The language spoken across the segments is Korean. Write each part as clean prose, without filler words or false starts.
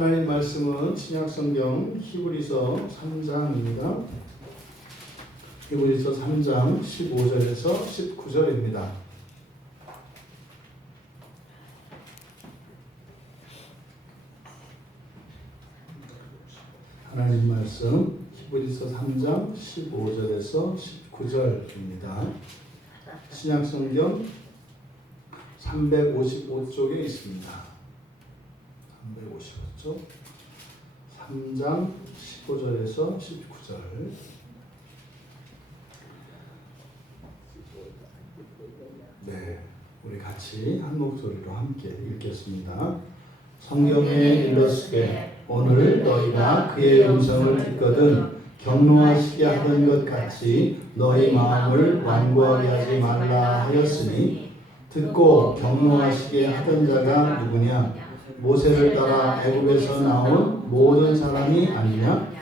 하나님 말씀은 신약성경 히브리서 3장입니다. 히브리서 3장 15절에서 19절입니다. 하나님 말씀 히브리서 3장 15절에서 19절입니다. 신약성경 355쪽에 있습니다. 355쪽 3장 15절에서 19절. 네, 우리 같이 한 목소리로 함께 읽겠습니다. 성경에 일렀으되 오늘 너희가 그의 음성을 듣거든 경노하시게 하던 것 같이 너희 마음을 완고하게 하지 말라 하였으니 듣고 경노하시게 하던 자가 누구냐? 모세를 따라 애굽에서 나온 모든 사람이 아니냐?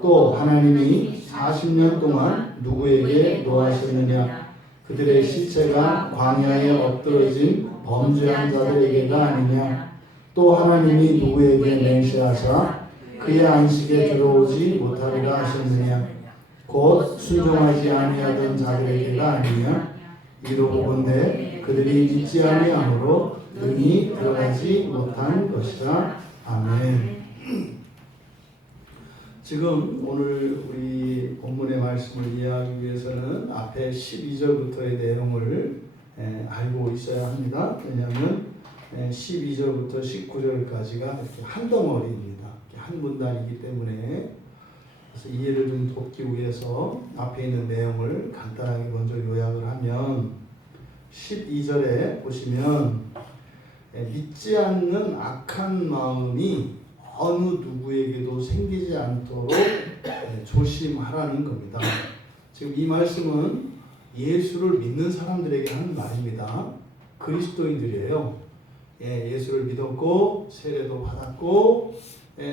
또 하나님이 40년 동안 누구에게 노하셨느냐? 그들의 시체가 광야에 엎드러진 범죄한 자들에게가 아니냐? 또 하나님이 누구에게 맹세하사 그의 안식에 들어오지 못하리라 하셨느냐? 곧 순종하지 아니하던 자들에게가 아니냐? 이로보건대 그들이 믿지 아니함으로 능히 들어가지 못한 것이라. 아멘. 지금 오늘 우리 본문의 말씀을 이해하기 위해서는 앞에 12절부터의 내용을 알고 있어야 합니다. 왜냐하면 12절부터 19절까지가 이렇게 한 덩어리입니다. 한 문단이기 때문에 그래서 이해를 좀 돕기 위해서 앞에 있는 내용을 간단하게 먼저 요약을 하면 12절에 보시면 믿지 않는 악한 마음이 어느 누구에게도 생기지 않도록 조심하라는 겁니다. 지금 이 말씀은 예수를 믿는 사람들에게 하는 말입니다. 그리스도인들이에요. 예수를 믿었고 세례도 받았고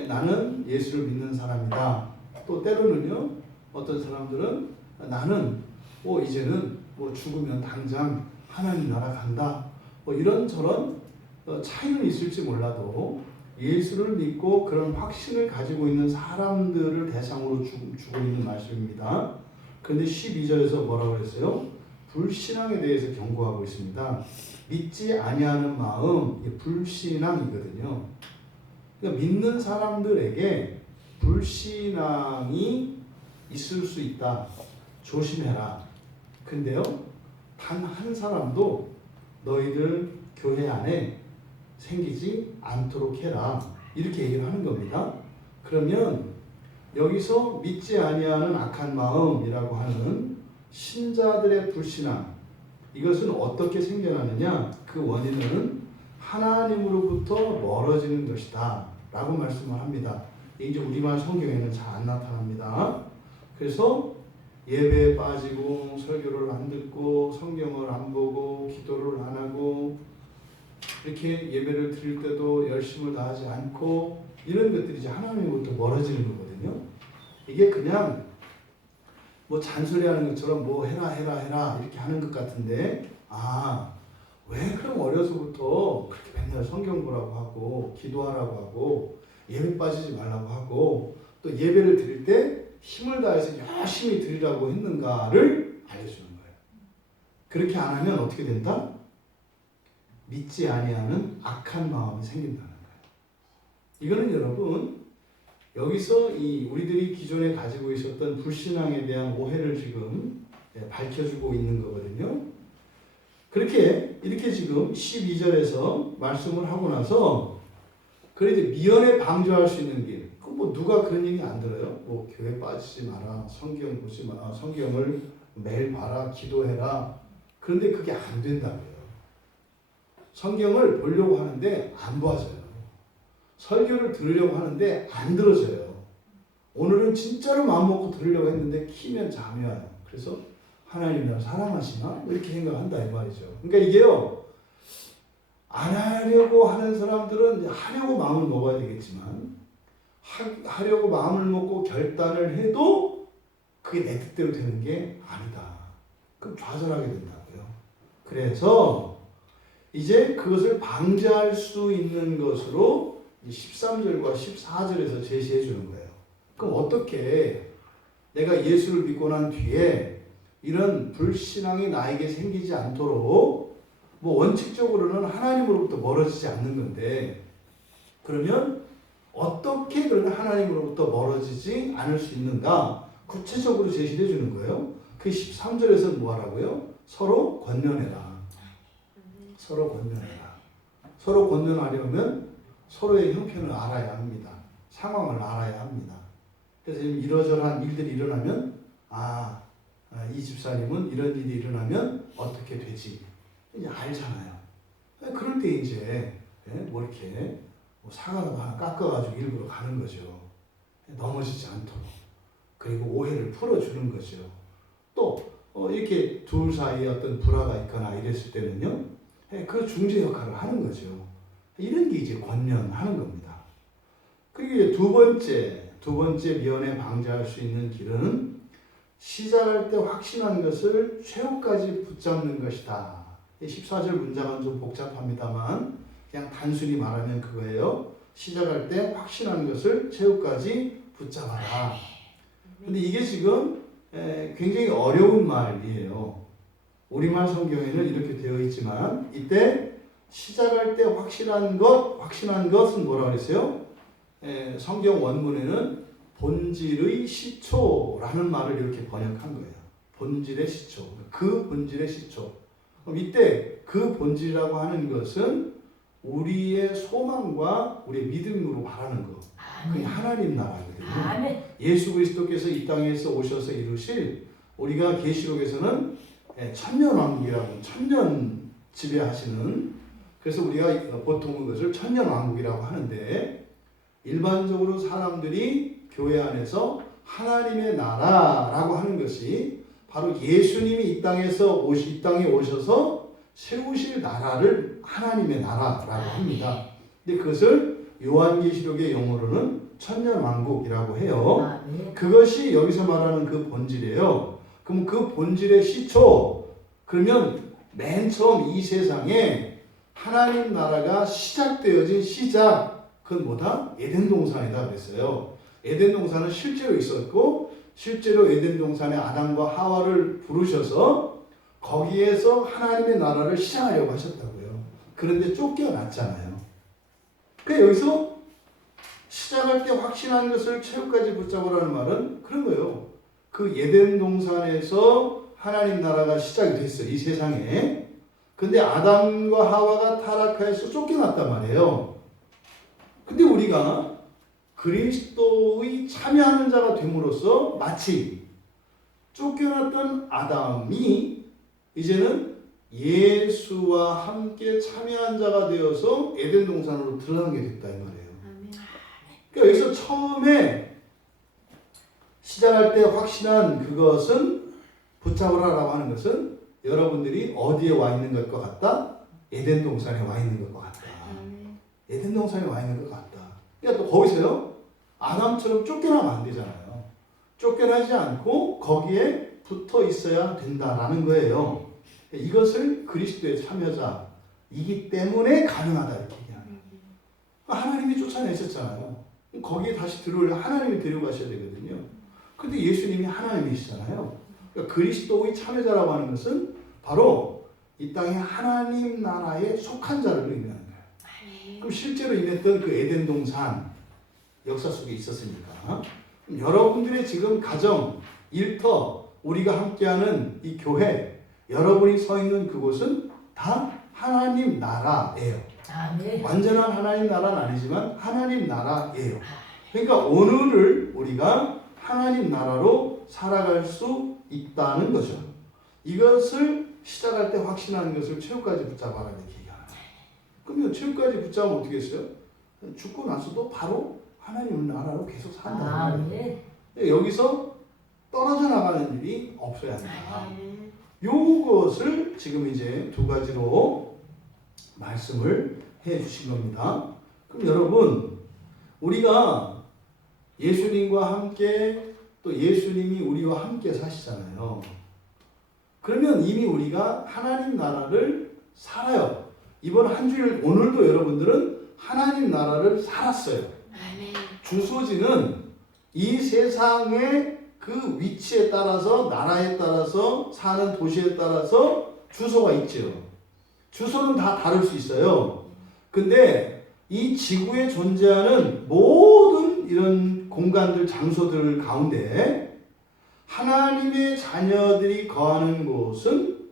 나는 예수를 믿는 사람이다. 또 때로는요, 어떤 사람들은 나는 이제는 죽으면 당장 하나님 나라 간다. 이런저런 차이는 있을지 몰라도 예수를 믿고 그런 확신을 가지고 있는 사람들을 대상으로 주고 있는 말씀입니다. 그런데 12절에서 뭐라고 그랬어요? 불신앙에 대해서 경고하고 있습니다. 믿지 아니하는 마음, 불신앙이거든요. 그러니까 믿는 사람들에게 불신앙이 있을 수 있다. 조심해라. 근데요, 단 한 사람도 너희들 교회 안에 생기지 않도록 해라. 이렇게 얘기를 하는 겁니다. 그러면 여기서 믿지 아니하는 악한 마음이라고 하는 신자들의 불신앙, 이것은 어떻게 생겨나느냐? 그 원인은 하나님으로부터 멀어지는 것이다 라고 말씀을 합니다. 이제 우리말 성경에는 잘 안 나타납니다. 그래서 예배에 빠지고 설교를 안 듣고 성경을 안 보고 기도를 안 하고 이렇게 예배를 드릴 때도 열심을 다하지 않고 이런 것들이 이제 하나님으로부터 멀어지는 거거든요. 이게 그냥 잔소리하는 것처럼 해라 이렇게 하는 것 같은데, 왜 그럼 어려서부터 그렇게 맨날 성경 보라고 하고 기도하라고 하고 예배 빠지지 말라고 하고 또 예배를 드릴 때 힘을 다해서 열심히 드리라고 했는가를 알려주는 거예요. 그렇게 안 하면 어떻게 된다? 믿지 아니하는 악한 마음이 생긴다는 거예요. 이거는 여러분, 여기서 우리들이 기존에 가지고 있었던 불신앙에 대한 오해를 지금 밝혀주고 있는 거거든요. 이렇게 지금 12절에서 말씀을 하고 나서 그래도 미연에 방조할 수 있는 길, 누가 그런 얘기 안 들어요? 교회 빠지지 마라, 성경 보지 마라, 성경을 매일 봐라, 기도해라. 그런데 그게 안 된다고요. 성경을 보려고 하는데 안 봐져요. 설교를 들으려고 하는데 안 들어져요. 오늘은 진짜로 마음먹고 들으려고 했는데 키면 잠이 와요. 그래서 하나님 날 사랑하시나? 이렇게 생각한다 이 말이죠. 그러니까 이게요, 안 하려고 하는 사람들은 하려고 마음을 먹어야 되겠지만 하려고 마음을 먹고 결단을 해도 그게 내 뜻대로 되는 게 아니다. 그럼 좌절하게 된다고요. 그래서 이제 그것을 방지할 수 있는 것으로 13절과 14절에서 제시해 주는 거예요. 그럼 어떻게 내가 예수를 믿고 난 뒤에 이런 불신앙이 나에게 생기지 않도록 원칙적으로는 하나님으로부터 멀어지지 않는 건데 그러면 어떻게 그러면 하나님으로부터 멀어지지 않을 수 있는가 구체적으로 제시해 주는 거예요. 그 13절에서 뭐 하라고요? 서로 권면해라. 서로 권면해라. 서로 권면하려면 서로의 형편을 알아야 합니다. 상황을 알아야 합니다. 그래서 이러저러한 일들이 일어나면 이 집사님은 이런 일이 일어나면 어떻게 되지? 이제 알잖아요. 그럴 때 이제 이렇게 사과도 하나 깎아가지고 일부러 가는 거죠. 넘어지지 않도록. 그리고 오해를 풀어주는 거죠. 또 이렇게 둘 사이에 어떤 불화가 있거나 이랬을 때는요. 그 중재 역할을 하는 거죠. 이런 게 이제 권면하는 겁니다. 그리고 이제 두 번째 미연에 방지할 수 있는 길은 시작할 때 확신한 것을 최후까지 붙잡는 것이다. 14절 문장은 좀 복잡합니다만 그냥 단순히 말하면 그거예요. 시작할 때 확신한 것을 최후까지 붙잡아라. 근데 이게 지금 굉장히 어려운 말이에요. 우리말 성경에는 이렇게 되어 있지만 이때 시작할 때 확신한 것은 뭐라 그랬어요? 성경 원문에는 본질의 시초라는 말을 이렇게 번역한 거예요. 본질의 시초. 그 본질의 시초. 그럼 이때 그 본질이라고 하는 것은 우리의 소망과 우리의 믿음으로 바라는 것. 그게 하나님 나라거든요. 예수 그리스도께서 이 땅에서 오셔서 이루실 우리가 계시록에서는 천년왕국이라고 천년 지배하시는 그래서 우리가 보통 그것을 천년왕국이라고 하는데 일반적으로 사람들이 교회 안에서 하나님의 나라라고 하는 것이 바로 예수님이 이 땅에 오셔서 세우실 나라를 하나님의 나라라고 합니다. 근데 그것을 요한계시록의 용어로는 천년왕국이라고 해요. 그것이 여기서 말하는 그 본질이에요. 그럼 그 본질의 시초, 그러면 맨 처음 이 세상에 하나님 나라가 시작되어진 시작, 그건 뭐다? 에덴 동산이다 그랬어요. 에덴 동산은 실제로 있었고 실제로 에덴 동산에 아담과 하와를 부르셔서 거기에서 하나님의 나라를 시작하려고 하셨다고요. 그런데 쫓겨났잖아요. 그러니까 여기서 시작할 때 확신한 것을 최후까지 붙잡으라는 말은 그런 거예요. 그 에덴 동산에서 하나님 나라가 시작이 됐어요. 이 세상에. 근데 아담과 하와가 타락해서 쫓겨났단 말이에요. 근데 우리가 그리스도의 참여하는 자가 됨으로써 마치 쫓겨났던 아담이 이제는 예수와 함께 참여한 자가 되어서 에덴 동산으로 들어가게 됐다 이 말이에요. 그러니까 여기서 처음에 시작할 때 확신한 그것은 붙잡으라라고 하는 것은 여러분들이 어디에 와 있는 것과 같다? 에덴 동산에 와 있는 것과 같다. 에덴 동산에 와 있는 것 같다. 그러니까 또 거기서요. 아담처럼 쫓겨나면 안 되잖아요. 쫓겨나지 않고 거기에 붙어 있어야 된다라는 거예요. 이것을 그리스도의 참여자이기 때문에 가능하다 이렇게 얘기하는 거예요. 하나님이 쫓아내셨잖아요. 거기에 다시 하나님이 데려가셔야 되거든요. 근데 예수님이 하나님이시잖아요. 그러니까 그리스도의 참여자라고 하는 것은 바로 이 땅에 하나님 나라에 속한 자를 의미하는 거예요. 그럼 실제로 임했던 그 에덴 동산 역사 속에 있었으니까 여러분들의 지금 가정, 일터, 우리가 함께하는 이 교회, 여러분이 서 있는 그곳은 다 하나님 나라예요. 완전한 하나님 나라는 아니지만 하나님 나라예요. 그러니까 오늘을 우리가 하나님 나라로 살아갈 수 있다는 거죠. 이것을 시작할 때 확신하는 것을 최후까지 붙잡아라 이렇게 얘기하는 거예요. 그러면 최후까지 붙잡으면 어떻게 했어요? 죽고 나서도 바로 하나님 나라로 계속 산다는 거예요. 여기서 떨어져 나가는 일이 없어야 한다. 요것을 지금 이제 두 가지로 말씀을 해 주신 겁니다. 그럼 여러분, 우리가 예수님과 함께 또 예수님이 우리와 함께 사시잖아요. 그러면 이미 우리가 하나님 나라를 살아요. 이번 한 주일 오늘도 여러분들은 하나님 나라를 살았어요. 아멘. 주소지는 이 세상의 그 위치에 따라서 나라에 따라서 사는 도시에 따라서 주소가 있죠. 주소는 다 다를 수 있어요. 근데 이 지구에 존재하는 모든 이런 공간들, 장소들 가운데 하나님의 자녀들이 거하는 곳은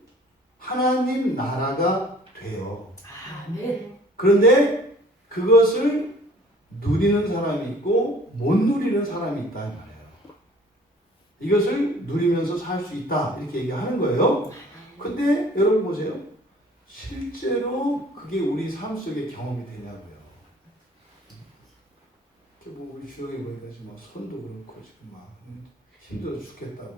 하나님 나라가 돼요. 아멘. 그런데 그것을 누리는 사람이 있고 못 누리는 사람이 있다는 말이에요. 이것을 누리면서 살 수 있다 이렇게 얘기하는 거예요. 근데 여러분 보세요. 실제로 그게 우리 삶 속에 경험이 되냐고요. 뭐 우리 주영이 보니까 지금 막 손도 그렇고 지금 막 힘들어 죽겠다고.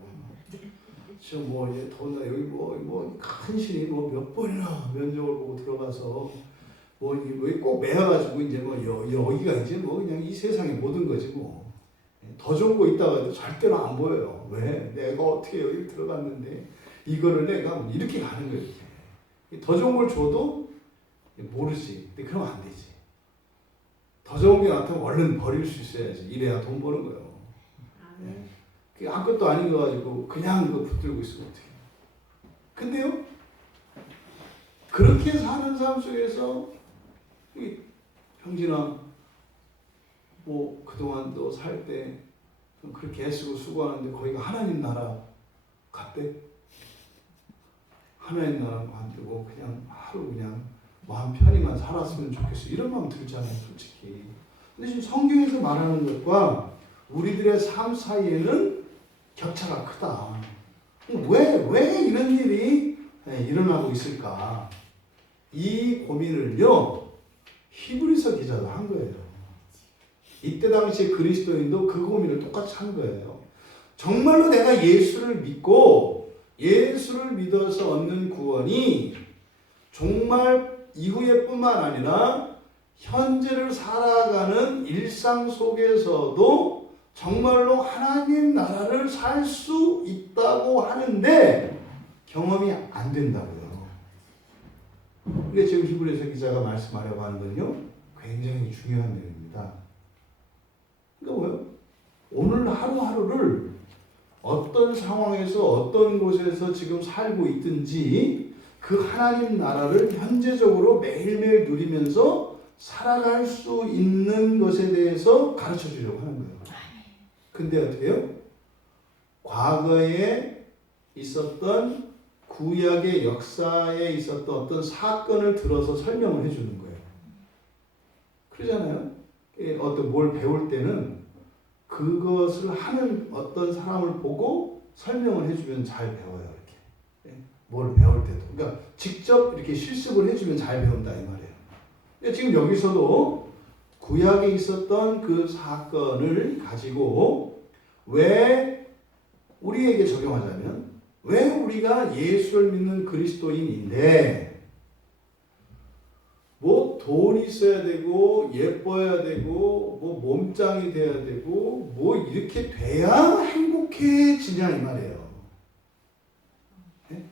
지금 뭐 이제 더군다나 여기 뭐 간신히 뭐 몇 번이나 면접을 보고 들어가서 뭐 여기 꼭 매여가지고 이제 뭐 여기가 이제 뭐 그냥 이 세상의 모든 거지 뭐. 더 좋은 거 있다가 해도 절대로 안 보여요. 왜? 내가 어떻게 여기 들어갔는데 이거를 내가 이렇게 가는 거예요. 이렇게. 더 좋은 걸 줘도 모르지. 근데 그러면 안 되지. 더 좋은 게 나타나면 얼른 버릴 수 있어야지. 이래야 돈 버는 거예요. 아멘. 그게 아무것도 아닌 거 가지고 그냥 그거 붙들고 있으면 어떡해. 근데요, 그렇게 사는 삶 속에서 형진아, 뭐 그동안 너 살 때 그렇게 애쓰고 수고하는데 거기가 하나님 나라 같대? 하나님 나라 안 되고 그냥 하루 그냥 마음 편히만 살았으면 좋겠어. 이런 마음 들잖아요, 솔직히. 근데 지금 성경에서 말하는 것과 우리들의 삶 사이에는 격차가 크다. 왜 이런 일이 일어나고 있을까? 이 고민을요, 히브리서 기자도 한 거예요. 이때 당시에 그리스도인도 그 고민을 똑같이 한 거예요. 정말로 내가 예수를 믿고 예수를 믿어서 얻는 구원이 정말 이후에 뿐만 아니라 현재를 살아가는 일상 속에서도 정말로 하나님 나라를 살 수 있다고 하는데 경험이 안 된다고요. 근데 지금 히브리서 기자가 말씀하려고 하는 건요, 굉장히 중요한 내용입니다. 그러니까 뭐요? 오늘 하루하루를 어떤 상황에서 어떤 곳에서 지금 살고 있든지 그 하나님 나라를 현재적으로 매일매일 누리면서 살아갈 수 있는 것에 대해서 가르쳐 주려고 하는 거예요. 근데 어떻게 해요? 과거에 있었던 구약의 역사에 있었던 어떤 사건을 들어서 설명을 해주는 거예요. 그러잖아요. 어떤 뭘 배울 때는 그것을 하는 어떤 사람을 보고 설명을 해주면 잘 배워요. 이렇게 뭘 배울 때도. 그러니까 직접 이렇게 실습을 해주면 잘 배운다 이 말이에요. 지금 여기서도 구약에 있었던 그 사건을 가지고 왜 우리에게 적용하자면 왜 우리가 예수를 믿는 그리스도인인데 뭐 돈이 있어야 되고 예뻐야 되고 뭐 몸짱이 돼야 되고 뭐 이렇게 돼야 행복해지냐 이 말이에요. 네?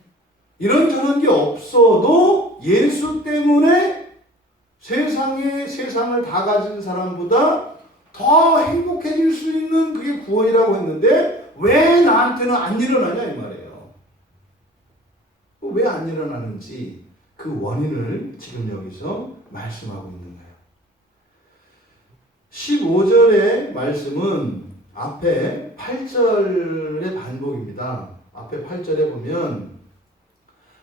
이런 저런 게 없어도 예수 때문에 세상을 다 가진 사람보다 더 행복해질 수 있는 그게 구원이라고 했는데 왜 나한테는 안 일어나냐 이 말이에요. 왜 안 일어나는지 그 원인을 지금 여기서 말씀하고 있는 거예요. 15절의 말씀은 앞에 8절의 반복입니다. 앞에 8절에 보면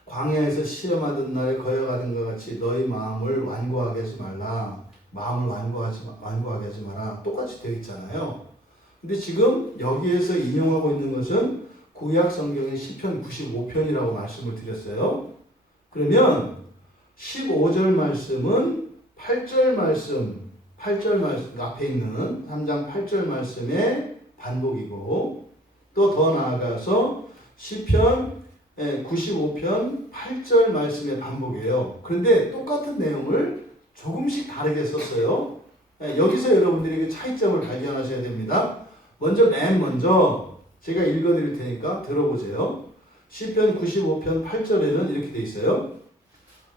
광야에서 시험하던 날에 거여가는 것 같이 너희 마음을 완고하게 하지 말라. 마음을 완고하게 하지 마라. 똑같이 되어 있잖아요. 근데 지금 여기에서 인용하고 있는 것은 구약 성경의 시편 95편이라고 말씀을 드렸어요. 그러면 15절 말씀은 8절 말씀 앞에 있는 3장 8절 말씀의 반복이고 또 더 나아가서 시편 95편 8절 말씀의 반복이에요. 그런데 똑같은 내용을 조금씩 다르게 썼어요. 여기서 여러분들이 차이점을 발견하셔야 됩니다. 맨 먼저 제가 읽어드릴 테니까 들어보세요. 시편 95편 8절에는 이렇게 돼 있어요.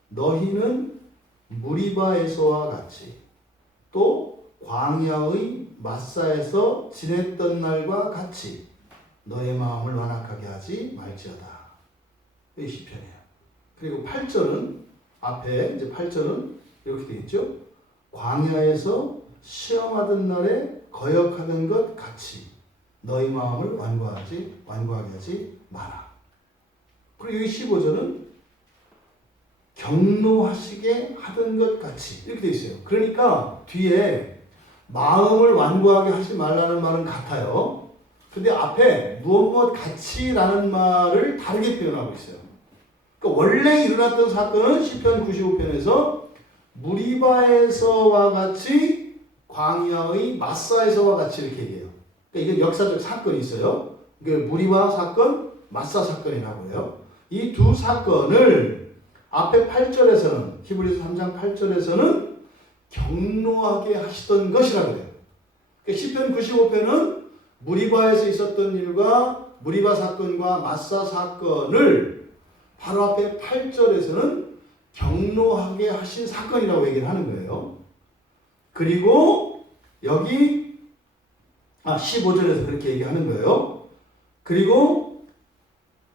너희는 무리바에서와 같이 또 광야의 마사에서 지냈던 날과 같이 너의 마음을 완악하게 하지 말지어다. 이 시편이에요. 그리고 8절은 앞에 이제 8절은 이렇게 되어 있죠. 광야에서 시험하던 날에 거역하는 것 같이 너희 마음을 완고하게 하지 마라. 그리고 여기 15절은 경노하시게 하던 것 같이 이렇게 되어 있어요. 그러니까 뒤에 마음을 완고하게 하지 말라는 말은 같아요. 근데 앞에 무엇 같이라는 말을 다르게 표현하고 있어요. 그러니까 원래 일어났던 사건은 시편 95편에서 무리바에서와 같이 광야의 마사에서와 같이 이렇게 얘기해요. 그러니까 이건 역사적 사건이 있어요. 무리바 사건, 마사 사건이라고 해요. 이 두 사건을 앞에 8절에서는 히브리서 3장 8절에서는 경노하게 하시던 것이라고 해요. 그러니까 시편 95편은 무리바에서 있었던 일과 무리바 사건과 마사 사건을 바로 앞에 8절에서는 경노하게 하신 사건이라고 얘기를 하는 거예요. 그리고 여기 15절에서 그렇게 얘기하는 거예요. 그리고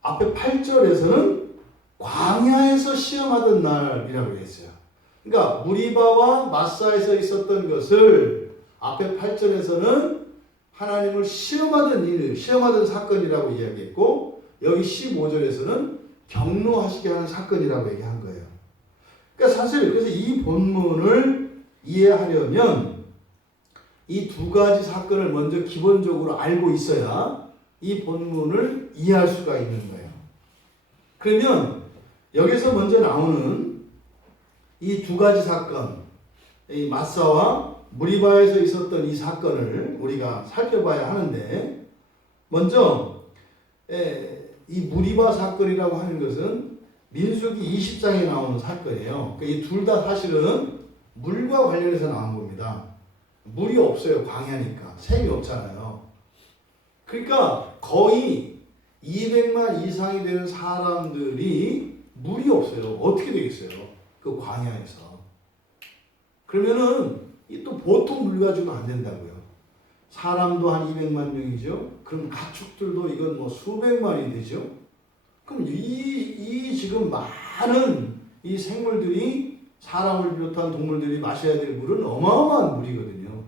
앞에 8절에서는 광야에서 시험하던 날이라고 했어요. 그러니까 무리바와 마사에서 있었던 것을 앞에 8절에서는 하나님을 시험하던 사건이라고 이야기했고 여기 15절에서는 경노하시게 하는 사건이라고 얘기한 거예요. 그러니까 사실 그래서 이 본문을 이해하려면 이 두 가지 사건을 먼저 기본적으로 알고 있어야 이 본문을 이해할 수가 있는 거예요. 그러면 여기서 먼저 나오는 이 두 가지 사건, 이 마사와 무리바에서 있었던 이 사건을 우리가 살펴봐야 하는데 먼저 이 무리바 사건이라고 하는 것은 민수기 20장에 나오는 사건이에요. 이 둘 다 사실은 물과 관련해서 나온 겁니다. 물이 없어요. 광야니까. 샘이 없잖아요. 그러니까 거의 200만 이상이 되는 사람들이 물이 없어요. 어떻게 되겠어요? 그 광야에서. 그러면은 또 보통 물 가지고 안 된다고요. 사람도 한 200만 명이죠. 그럼 가축들도 이건 뭐 수백만이 되죠. 그럼 이 지금 많은 이 생물들이 사람을 비롯한 동물들이 마셔야 될 물은 어마어마한 물이거든요.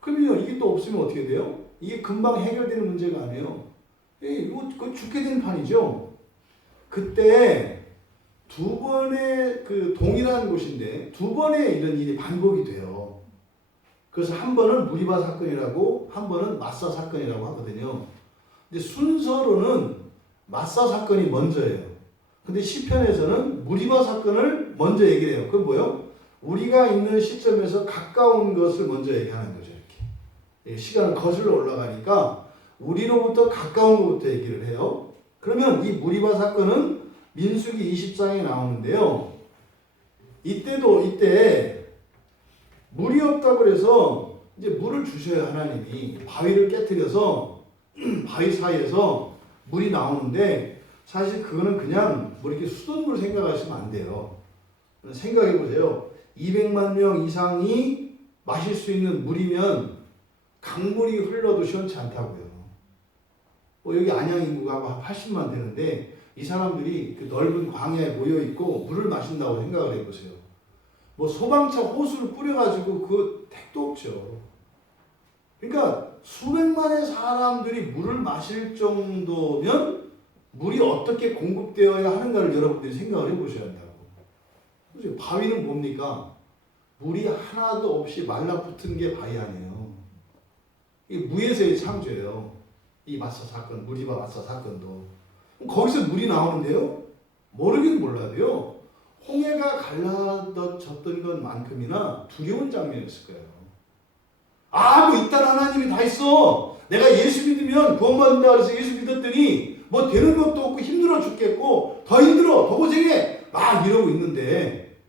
그러면 이게 또 없으면 어떻게 돼요? 이게 금방 해결되는 문제가 아니에요. 이거 죽게 된 판이죠. 그때 두 번의 동일한 곳인데 두 번의 이런 일이 반복이 돼요. 그래서 한 번은 무리바 사건이라고 한 번은 마사 사건이라고 하거든요. 근데 순서로는 마사 사건이 먼저예요. 근데 시편에서는 무리바 사건을 먼저 얘기를 해요. 그건 뭐예요? 우리가 있는 시점에서 가까운 것을 먼저 얘기하는 거죠. 이렇게 시간을 거슬러 올라가니까 우리로부터 가까운 것부터 얘기를 해요. 그러면 이 무리바 사건은 민수기 20장에 나오는데요. 이때 물이 없다고 그래서 이제 물을 주셔야 하나님이 바위를 깨뜨려서 바위 사이에서 물이 나오는데 사실 그거는 그냥 뭐 이렇게 수돗물 생각하시면 안 돼요. 생각해 보세요. 200만 명 이상이 마실 수 있는 물이면 강물이 흘러도 시원치 않다고요. 여기 안양 인구가 한 80만 되는데 이 사람들이 그 넓은 광야에 모여 있고 물을 마신다고 생각을 해보세요. 뭐 소방차 호수를 뿌려가지고 그 택도 없죠. 그러니까 수백만의 사람들이 물을 마실 정도면 물이 어떻게 공급되어야 하는가를 여러분들이 생각을 해보셔야 한다고. 그렇죠? 바위는 뭡니까? 물이 하나도 없이 말라붙은 게 바위 아니에요. 이 무에서의 창조예요. 이 마사 사건, 무리바 마사 사건도. 거기서 물이 나오는데요. 모르긴 몰라도요. 홍해가 갈라졌던 것만큼이나 두려운 장면이었을 거예요. 뭐 이딴 하나님이 다 있어. 내가 예수 믿으면 구원받는다 그래서 예수 믿었더니 뭐 되는 것도 없고 힘들어 죽겠고 더 힘들어 더 고생해 막 이러고 있는데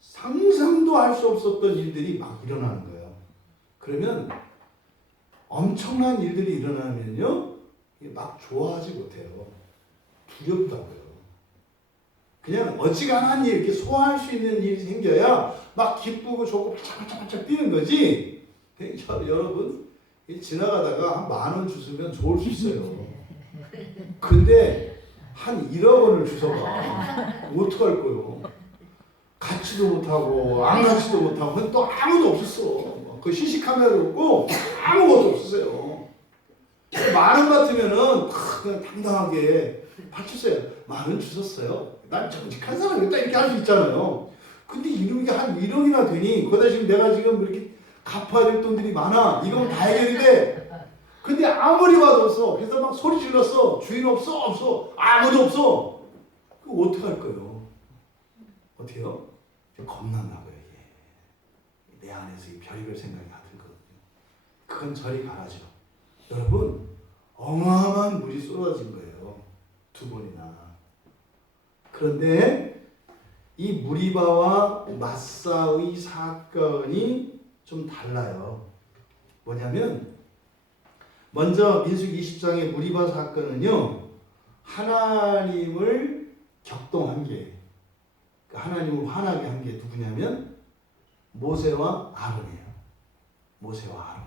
상상도 할 수 없었던 일들이 막 일어나는 거예요. 그러면 엄청난 일들이 일어나면요 막 좋아하지 못해요. 두렵다고요. 그냥 어지간한 일, 이렇게 소화할 수 있는 일이 생겨야 막 기쁘고 좋고 반짝반짝 뛰는 거지. 여러분, 지나가다가 한 10,000원 주시면 좋을 수 있어요. 근데 한 1억 원을 주서봐. 어떡할 거요? 갖지도 못하고 안 갖지도 못하고 또 아무도 없었어. 그 시시카메라도 없고 아무것도 없었어요. 10,000원 같으면은 그냥 당당하게 바쳤어요. 10,000원 주셨어요. 난 정직한 사람이다 이렇게 할 수 있잖아요. 근데 이게 한 1억이나 되니 거기다 지금 내가 지금 이렇게 갚아야 될 돈들이 많아. 이건 다 해결이 돼. 근데 아무리 봐도 없어. 그래서 막 소리 질렀어. 주인 없어. 아무도 없어. 그럼 어떡할 거예요? 어떻게요? 겁난다고요. 이게. 내 안에서 이 별의별 생각이 다 들거든요. 그건 저리 가라죠. 여러분, 어마어마한 물이 쏟아진 거예요. 2번이나. 그런데 이 무리바와 마사의 사건이 좀 달라요. 뭐냐면 먼저 민수기 20장의 무리바 사건은요, 하나님을 격동한 게, 하나님을 화나게 한 게 누구냐면 모세와 아론이에요. 모세와 아론.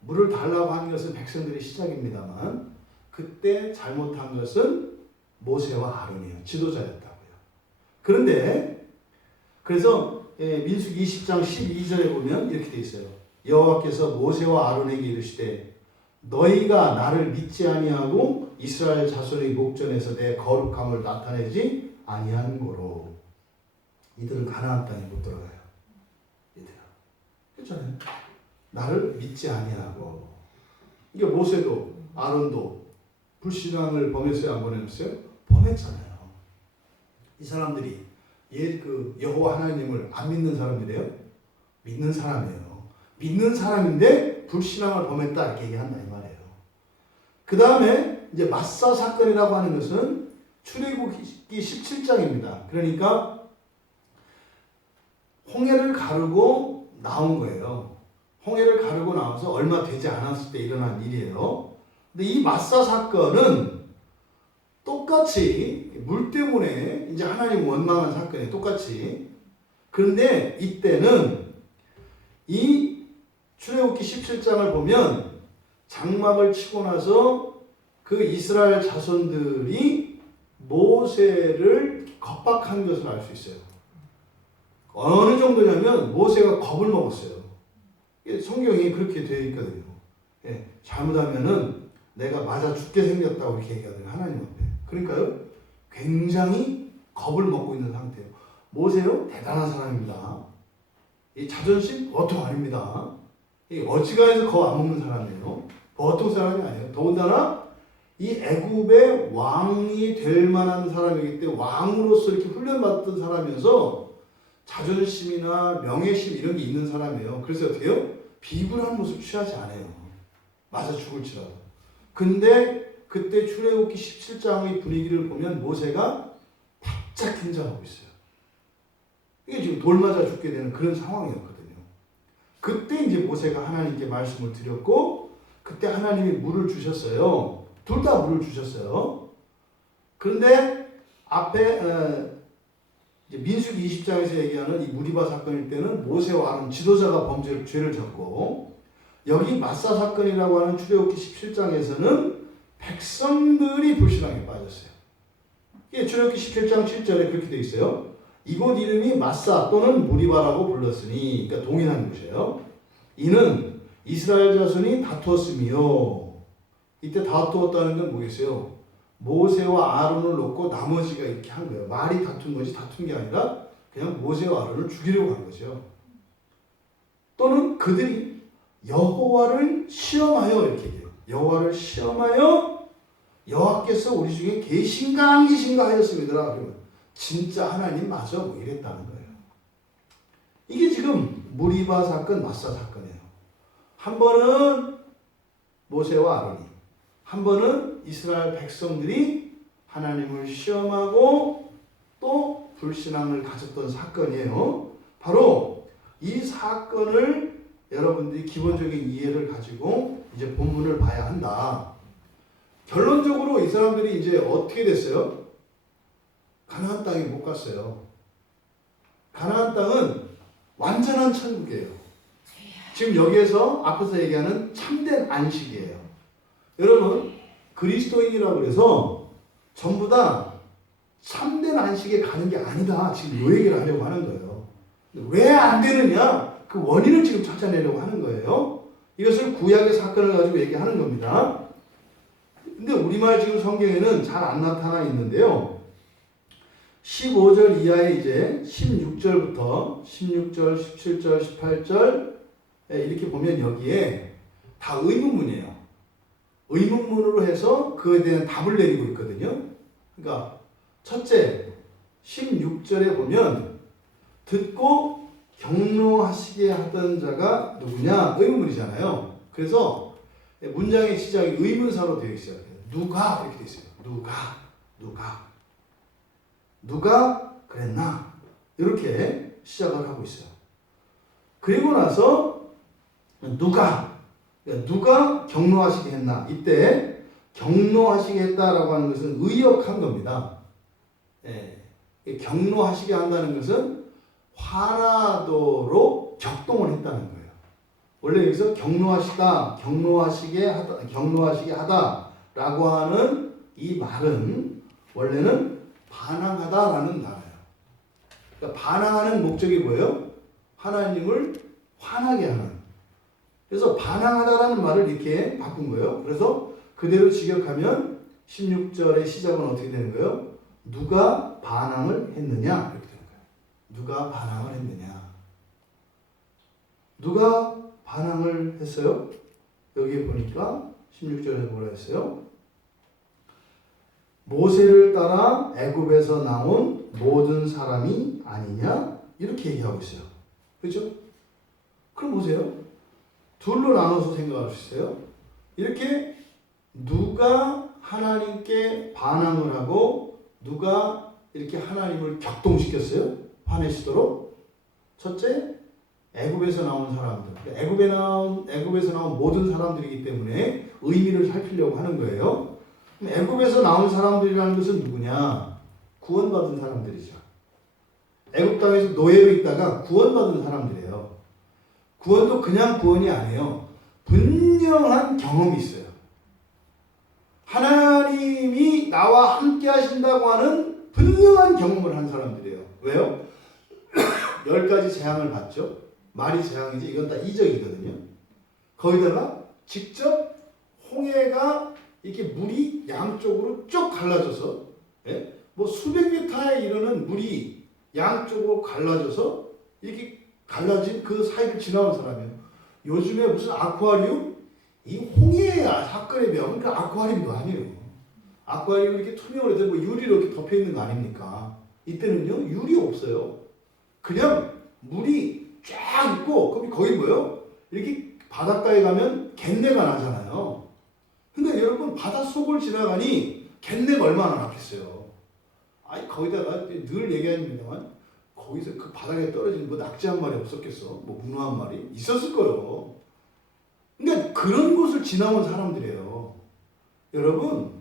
물을 달라고 한 것은 백성들의 시작입니다만 그때 잘못한 것은 모세와 아론이에요. 지도자였다고요. 그런데 그래서 민수기 20장 12절에 보면 이렇게 돼 있어요. 여호와께서 모세와 아론에게 이르시되 너희가 나를 믿지 아니하고 이스라엘 자손의 목전에서 내 거룩함을 나타내지 아니한 고로 이들은 가나안 땅에 못 들어가요. 이들은 그렇잖아요. 나를 믿지 아니하고. 이게 모세도 아론도 불신앙을 범했어요, 안 범했어요? 범했잖아요. 이 사람들이 여호와 하나님을 안 믿는 사람이래요? 믿는 사람이에요. 믿는 사람인데 불신앙을 범했다 이렇게 얘기한다 이 말이에요. 그 다음에 이제 마사 사건이라고 하는 것은 출애굽기 17장입니다. 그러니까 홍해를 가르고 나온 거예요. 홍해를 가르고 나와서 얼마 되지 않았을 때 일어난 일이에요. 근데 이 마사 사건은 똑같이 물 때문에 이제 하나님 원망한 사건이에요. 똑같이. 그런데 이때는 이 출애굽기 17장을 보면 장막을 치고 나서 그 이스라엘 자손들이 모세를 겁박한 것을 알 수 있어요. 어느 정도냐면 모세가 겁을 먹었어요. 성경이 그렇게 되어 있거든요. 잘못하면은 내가 맞아 죽게 생겼다고 이렇게 얘기하거든요. 하나님 앞에. 그러니까요. 굉장히 겁을 먹고 있는 상태예요. 모세요? 대단한 사람입니다. 이 자존심 보통 아닙니다. 이 어지간해서 겁 안 먹는 사람이에요. 보통 사람이 아니에요. 더군다나 이 애굽의 왕이 될 만한 사람이기 때문에 왕으로서 이렇게 훈련받던 사람이어서 자존심이나 명예심 이런 게 있는 사람이에요. 그래서 어떻게 해요? 비굴한 모습 취하지 않아요. 맞아 죽을지라도. 근데 그때 출애굽기 17장의 분위기를 보면 모세가 바짝 긴장하고 있어요. 이게 지금 돌 맞아 죽게 되는 그런 상황이었거든요. 그때 이제 모세가 하나님께 말씀을 드렸고 그때 하나님이 물을 주셨어요. 둘 다 물을 주셨어요. 그런데 앞에 이제 민수기 20장에서 얘기하는 이 무리바 사건일 때는 모세와 아론 지도자가 죄를 졌고 여기 마사 사건이라고 하는 출애굽기 17장에서는 백성들이 불신앙에 빠졌어요. 이게 출애굽기 17장 7절에 그렇게 되어 있어요. 이곳 이름이 마사 또는 무리바라고 불렀으니, 그러니까 동일한 곳이에요. 이는 이스라엘 자손이 다투었으며, 이때 다투었다는 건 뭐겠어요? 모세와 아론을 놓고 나머지가 이렇게 한 거예요. 말이 다툰 것이 다툰 게 아니라 그냥 모세와 아론을 죽이려고 한 거죠. 또는 그들이 여호와를 시험하여 이렇게 얘기해요. 여호와를 시험하여 여호와께서 우리 중에 계신가 안 계신가 하였습니다. 그러면 진짜 하나님 맞아 뭐 이랬다는 거예요. 이게 지금 무리바 사건, 마사 사건이에요. 한 번은 모세와 아론이, 한 번은 이스라엘 백성들이 하나님을 시험하고 또 불신앙을 가졌던 사건이에요. 바로 이 사건을 여러분들이 기본적인 이해를 가지고 이제 본문을 봐야 한다. 결론적으로 이 사람들이 이제 어떻게 됐어요? 가나안 땅에 못 갔어요. 가나안 땅은 완전한 천국이에요. 지금 여기에서 앞에서 얘기하는 참된 안식이에요. 여러분, 그리스도인이라고 해서 전부 다 참된 안식에 가는 게 아니다. 지금 이 얘기를 하려고 하는 거예요. 왜 안 되느냐? 그 원인을 지금 찾아내려고 하는 거예요. 이것을 구약의 사건을 가지고 얘기하는 겁니다. 근데 우리말 지금 성경에는 잘 안 나타나 있는데요. 15절 이하에 이제 16절부터 16절, 17절, 18절 이렇게 보면 여기에 다 의문문이에요. 의문문으로 해서 그에 대한 답을 내리고 있거든요. 그러니까 첫째 16절에 보면 듣고 경노하시게 하던 자가 누구냐? 의문문이잖아요. 그래서 문장의 시작이 의문사로 되어 있어요. 누가 이렇게 되어 있어요. 누가 그랬나? 이렇게 시작을 하고 있어요. 그리고 나서 누가 경노하시게 했나? 이때 경노하시게 했다라고 하는 것은 의역한 겁니다. 경노하시게 한다는 것은 화나도록 격동을 했다는 거예요. 원래 여기서 경노하시게 하다라고 하는 이 말은 원래는 반항하다라는 단어예요. 그러니까 반항하는 목적이 뭐예요? 하나님을 화나게 하는. 그래서 반항하다라는 말을 이렇게 바꾼 거예요. 그래서 그대로 직역하면 16절의 시작은 어떻게 되는 거예요? 누가 반항을 했느냐? 이렇게 되는 거예요. 누가 반항을 했느냐? 누가 반항을 했어요? 여기 보니까 16절에 뭐라 했어요? 모세를 따라 애굽에서 나온 모든 사람이 아니냐? 이렇게 얘기하고 있어요. 그렇죠? 그럼 보세요. 둘로 나눠서 생각할 수 있어요. 이렇게 누가 하나님께 반항을 하고 누가 이렇게 하나님을 격동시켰어요? 화내시도록? 첫째, 애굽에서 나온 사람들. 애굽에서 나온 모든 사람들이기 때문에 의미를 살피려고 하는 거예요. 애굽에서 나온 사람들이라는 것은 누구냐? 구원받은 사람들이죠. 애굽 땅에서 노예로 있다가 구원받은 사람들이에요. 구원도 그냥 구원이 아니에요. 분명한 경험이 있어요. 하나님이 나와 함께 하신다고 하는 분명한 경험을 한 사람들이에요. 왜요? 10가지 재앙을 받죠. 말이 재앙이지 이건 다 이적이거든요. 거기다가 직접 홍해가 이렇게 물이 양쪽으로 쭉 갈라져서 뭐 수백 미터에 이르는 물이 양쪽으로 갈라져서 이렇게 갈라진 그 사이를 지나온 사람이에요. 요즘에 무슨 아쿠아리움? 이 홍해 사건에 비하면 그 아쿠아리움도 아니에요. 아쿠아리움 이렇게 투명으로 해서 뭐 유리로 이렇게 덮여 있는 거 아닙니까? 이때는요 유리 없어요. 그냥 물이 쫙 있고 그럼 거기 뭐예요? 이렇게 바닷가에 가면 갯내가 나잖아요. 근데 여러분 바닷속을 지나가니 갯내가 얼마나 났겠어요. 아니 거기다가 늘 얘기합니다만 거기서 그 바닥에 떨어진 뭐 낙지 한 마리 없었겠어? 뭐 문어 한 마리? 있었을 거예요. 그러니까 그런 곳을 지나온 사람들이에요. 여러분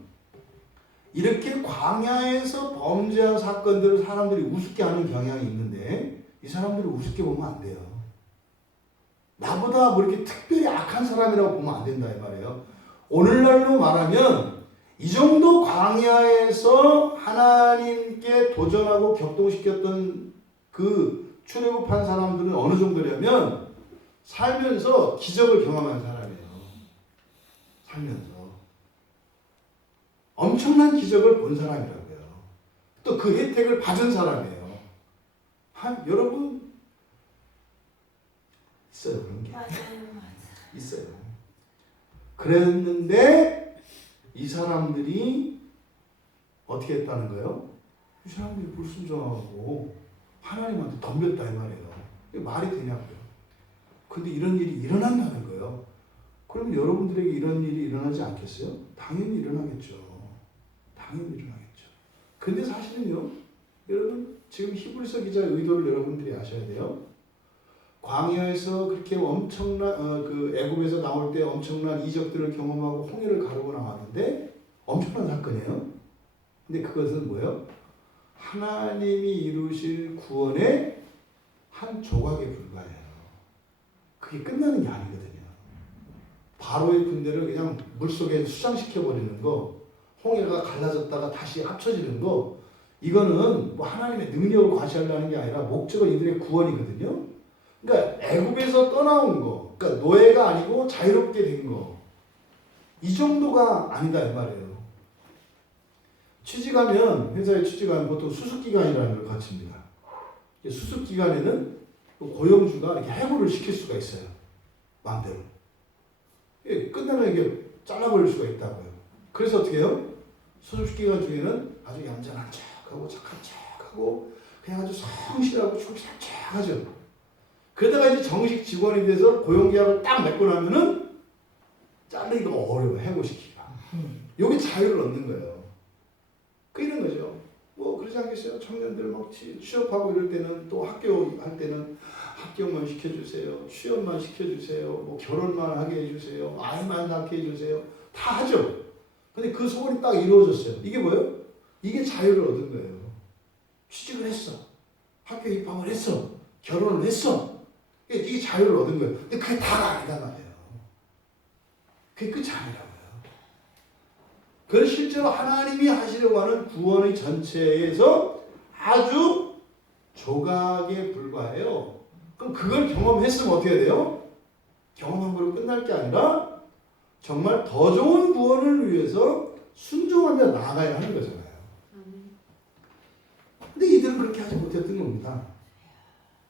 이렇게 광야에서 범죄한 사건들을 사람들이 우습게 하는 경향이 있는데 이 사람들을 우습게 보면 안 돼요. 나보다 뭐 이렇게 특별히 악한 사람이라고 보면 안 된다 이 말이에요. 오늘날로 말하면 이 정도 광야에서 하나님께 도전하고 격동시켰던 그 출애굽한 사람들은 어느 정도냐면 살면서 기적을 경험한 사람이에요. 살면서 엄청난 기적을 본 사람이라고요. 또 그 혜택을 받은 사람이에요. 여러분 있어요 그런 게. 맞아요. 있어요. 그랬는데 이 사람들이 어떻게 했다는 거예요? 이 사람들이 불순종하고 하나님한테 덤볐다 이 말이에요. 이게 말이 되냐고요. 근데 이런 일이 일어난다는 거예요. 그러면 여러분들에게 이런 일이 일어나지 않겠어요? 당연히 일어나겠죠. 당연히 일어나겠죠. 근데 사실은요, 여러분 지금 히브리서 기자의 의도를 여러분들이 아셔야 돼요. 광야에서 그렇게 엄청난 그 애굽에서 나올 때 엄청난 이적들을 경험하고 홍해를 가르고 나왔는데 엄청난 사건이에요. 근데 그것은 뭐예요? 하나님이 이루실 구원의 한 조각에 불과해요. 그게 끝나는 게 아니거든요. 바로의 군대를 그냥 물속에 수장시켜버리는 거, 홍해가 갈라졌다가 다시 합쳐지는 거, 이거는 뭐 하나님의 능력을 과시하려는 게 아니라 목적은 이들의 구원이거든요. 그러니까 애굽에서 떠나온 거, 그러니까 노예가 아니고 자유롭게 된 거, 이 정도가 아니다 이 말이에요. 취직하면, 회사에 취직하면 보통 수습기간이라는 걸 거칩니다. 수습기간에는 고용주가 이렇게 해고를 시킬 수가 있어요. 마음대로. 끝나면 이게 잘라버릴 수가 있다고요. 그래서 어떻게 해요? 수습기간 중에는 아주 얌전한 척하고 착한 척하고 그냥 아주 성실하고 충실한 척하죠. 그러다가 이제 정식 직원이 돼서 고용계약을 딱 맺고 나면은 자르기가 어려워요. 해고시키기가. 여기 자유를 얻는 거예요. 이런 거죠. 뭐 그러지 않겠어요? 청년들 막 취업하고 이럴 때는 또 학교 할 때는 합격만 시켜주세요. 취업만 시켜주세요. 뭐 결혼만 하게 해주세요. 아이만 낳게 해주세요. 다 하죠. 근데 그 소원이 딱 이루어졌어요. 이게 뭐예요? 이게 자유를 얻은 거예요. 취직을 했어. 학교 입학을 했어. 결혼을 했어. 이게 자유를 얻은 거예요. 근데 그게 다가 아니다 말이에요. 그게 끝이 아니라고요. 그건 실제로 하나님이 하시려고 하는 구원의 전체에서 아주 조각에 불과해요. 그럼 그걸 경험했으면 어떻게 돼요? 경험한 걸로 끝날 게 아니라 정말 더 좋은 구원을 위해서 순종하며 나아가야 하는 거잖아요. 근데 이들은 그렇게 하지 못했던 겁니다.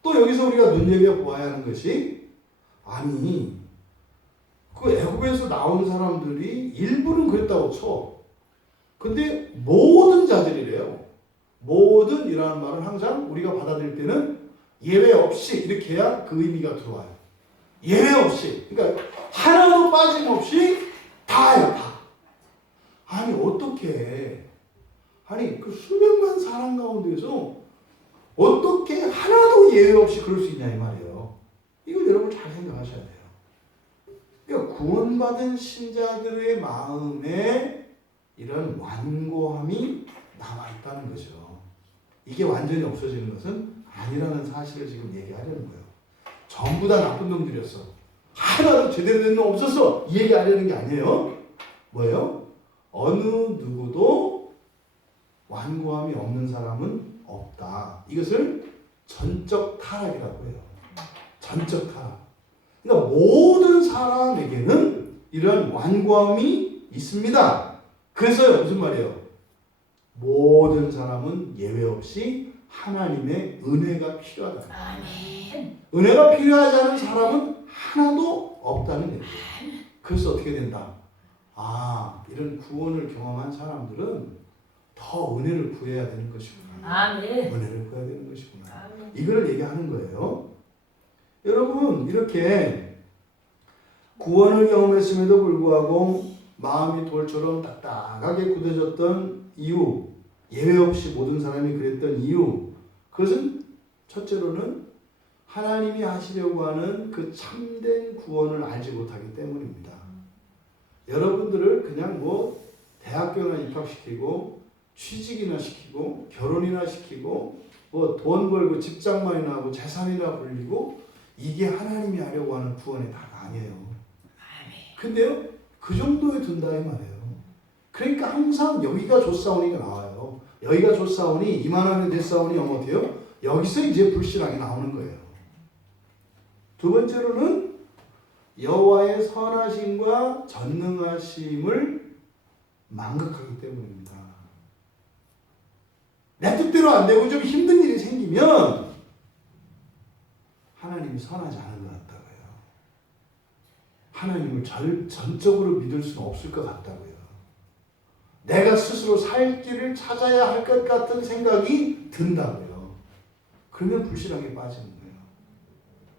또 여기서 우리가 눈여겨보아야 하는 것이, 아니 그 애굽에서 나온 사람들이 일부는 그랬다고 쳐. 근데 모든 자들이래요. 모든 이라는 말은 항상 우리가 받아들일 때는 예외 없이 이렇게 해야 그 의미가 들어와요. 예외 없이. 그러니까 하나도 빠짐없이 다예요, 다. 아니 어떻게, 아니 그 수백만 사람 가운데서 어떻게 하나도 예외 없이 그럴 수 있냐 이 말이에요. 이걸 여러분 잘 생각하셔야 돼요. 그러니까 구원받은 신자들의 마음에 이런 완고함이 남아있다는 거죠. 이게 완전히 없어지는 것은 아니라는 사실을 지금 얘기하려는 거예요. 전부 다 나쁜 놈들이었어. 하나도 제대로 된 놈 없었어. 이 얘기하려는 게 아니에요. 뭐예요? 어느 누구도 완고함이 없는 사람은 없다. 이것을 전적 타락이라고 해요. 전적 타락. 그러니까 모든 사람에게는 이런 완고함이 있습니다. 그래서요, 무슨 말이에요? 모든 사람은 예외 없이 하나님의 은혜가 필요하다. 아멘. 은혜가 필요하지 않은 사람은 하나도 없다는 얘기예요. 그래서 어떻게 된다? 아, 이런 구원을 경험한 사람들은 더 은혜를 구해야 되는 것이구나. 아멘. 은혜를 구해야 되는 것이구나. 아멘. 이걸 얘기하는 거예요. 여러분, 이렇게 구원을 경험했음에도 불구하고 마음이 돌처럼 딱딱하게 굳어졌던 이유, 예외 없이 모든 사람이 그랬던 이유, 그것은 첫째로는 하나님이 하시려고 하는 그 참된 구원을 알지 못하기 때문입니다. 여러분들을 그냥 뭐 대학교나 입학시키고 취직이나 시키고 결혼이나 시키고 뭐 돈 벌고 직장만이나 하고 재산이나 불리고 이게 하나님이 하려고 하는 구원의 다가 아니에요. 근데요, 그 정도에 둔다 이 말이에요. 그러니까 항상 여기가 좋사오니가 나와요. 여기가 좋사오니 이만하면 됐사오니 영어 어때요? 여기서 이제 불신앙이 나오는 거예요. 두 번째로는 여호와의 선하심과 전능하심을 망각하기 때문입니다. 내 뜻대로 안 되고 좀 힘든 일이 생기면 하나님이 선하지 않은 것 같다고요. 하나님을 전적으로 믿을 수는 없을 것 같다고요. 내가 스스로 살 길을 찾아야 할 것 같은 생각이 든다고요. 그러면 불신앙에 빠지는 거예요.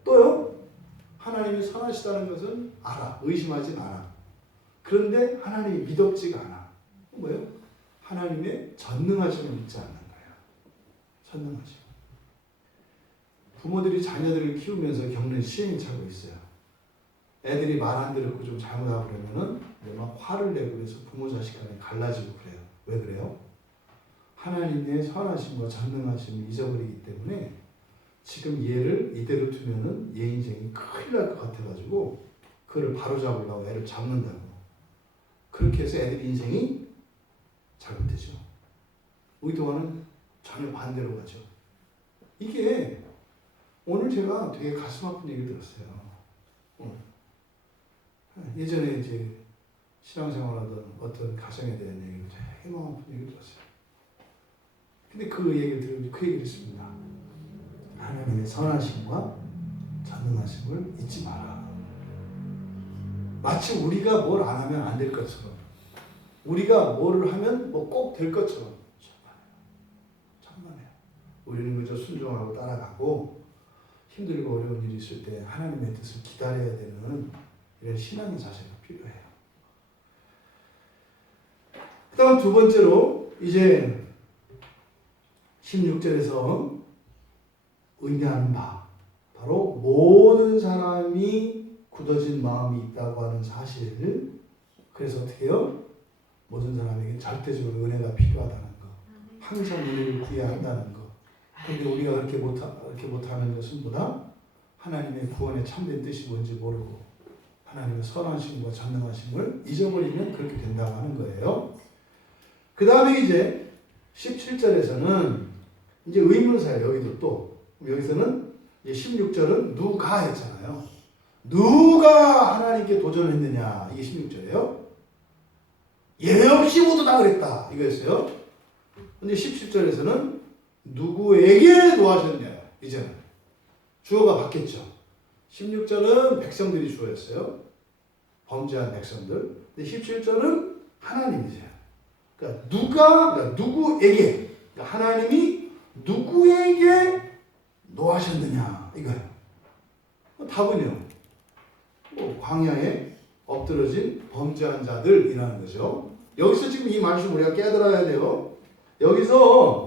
또요, 하나님이 선하시다는 것은 알아. 의심하진 않아. 그런데 하나님이 믿었지가 않아. 뭐예요? 하나님의 전능하심을 믿지 않는 거예요. 전능하심. 부모들이 자녀들을 키우면서 겪는 시행착오가 있어요. 애들이 말 안 들었고 좀 잘못하고 그러면은 막 화를 내고 그래서 부모 자식 간에 갈라지고 그래요. 왜 그래요? 하나님의 선하심과 전능하심을 잊어버리기 때문에 지금 얘를 이대로 두면은 얘 인생이 큰일 날 것 같아가지고 그를 바로잡으려고 애를 잡는다고. 그렇게 해서 애들 인생이 잘못되죠. 의도와는 전혀 반대로 가죠. 이게 오늘 제가 되게 가슴 아픈 얘기를 들었어요. 예전에 이제 신앙생활하던 어떤 가정에 대한 얘기를 되게 마음 아픈 얘기를 들었어요. 근데 그 얘기를 들으면 그 얘기를 했습니다. 하나님의 선하심과 전능하심을 잊지 마라. 마치 우리가 뭘 안 하면 안 될 것처럼, 우리가 뭐를 하면 뭐 꼭 될 것처럼. 천만에요. 우리는 그저 순종하고 따라가고 힘들고 어려운 일이 있을 때 하나님의 뜻을 기다려야 되는 이런 신앙의 자세가 필요해요. 그 다음 두 번째로 이제 16절에서 의미하는 바, 바로 모든 사람이 굳어진 마음이 있다고 하는 사실을, 그래서 어떻게 해요? 모든 사람에게 절대적으로 은혜가 필요하다는 거, 항상 은혜를 구해야 한다는 거. 그런데 우리가 그렇게 못하는 것은 뭐다? 하나님의 구원의 참된 뜻이 뭔지 모르고 하나님의 선하심과 전능하심을 잊어버리면 그렇게 된다고 하는 거예요. 그 다음에 이제 17절에서는 이제 의문사예요. 여기도 또 여기서는 이제 16절은 누가 했잖아요. 누가 하나님께 도전했느냐, 이게 16절이에요. 예외 없이 모두 다 그랬다, 이거였어요. 근데 17절에서는 누구에게 노하셨냐, 이제는 주어가 바뀌었죠. 16절은 백성들이 주어였어요. 범죄한 백성들. 근데 17절은 하나님이세요. 그러니까 누구에게, 그러니까 하나님이 누구에게 노하셨느냐, 이거예요. 답은요, 광야에 엎드러진 범죄한 자들이라는 거죠. 여기서 지금 이 말씀 우리가 깨달아야 돼요. 여기서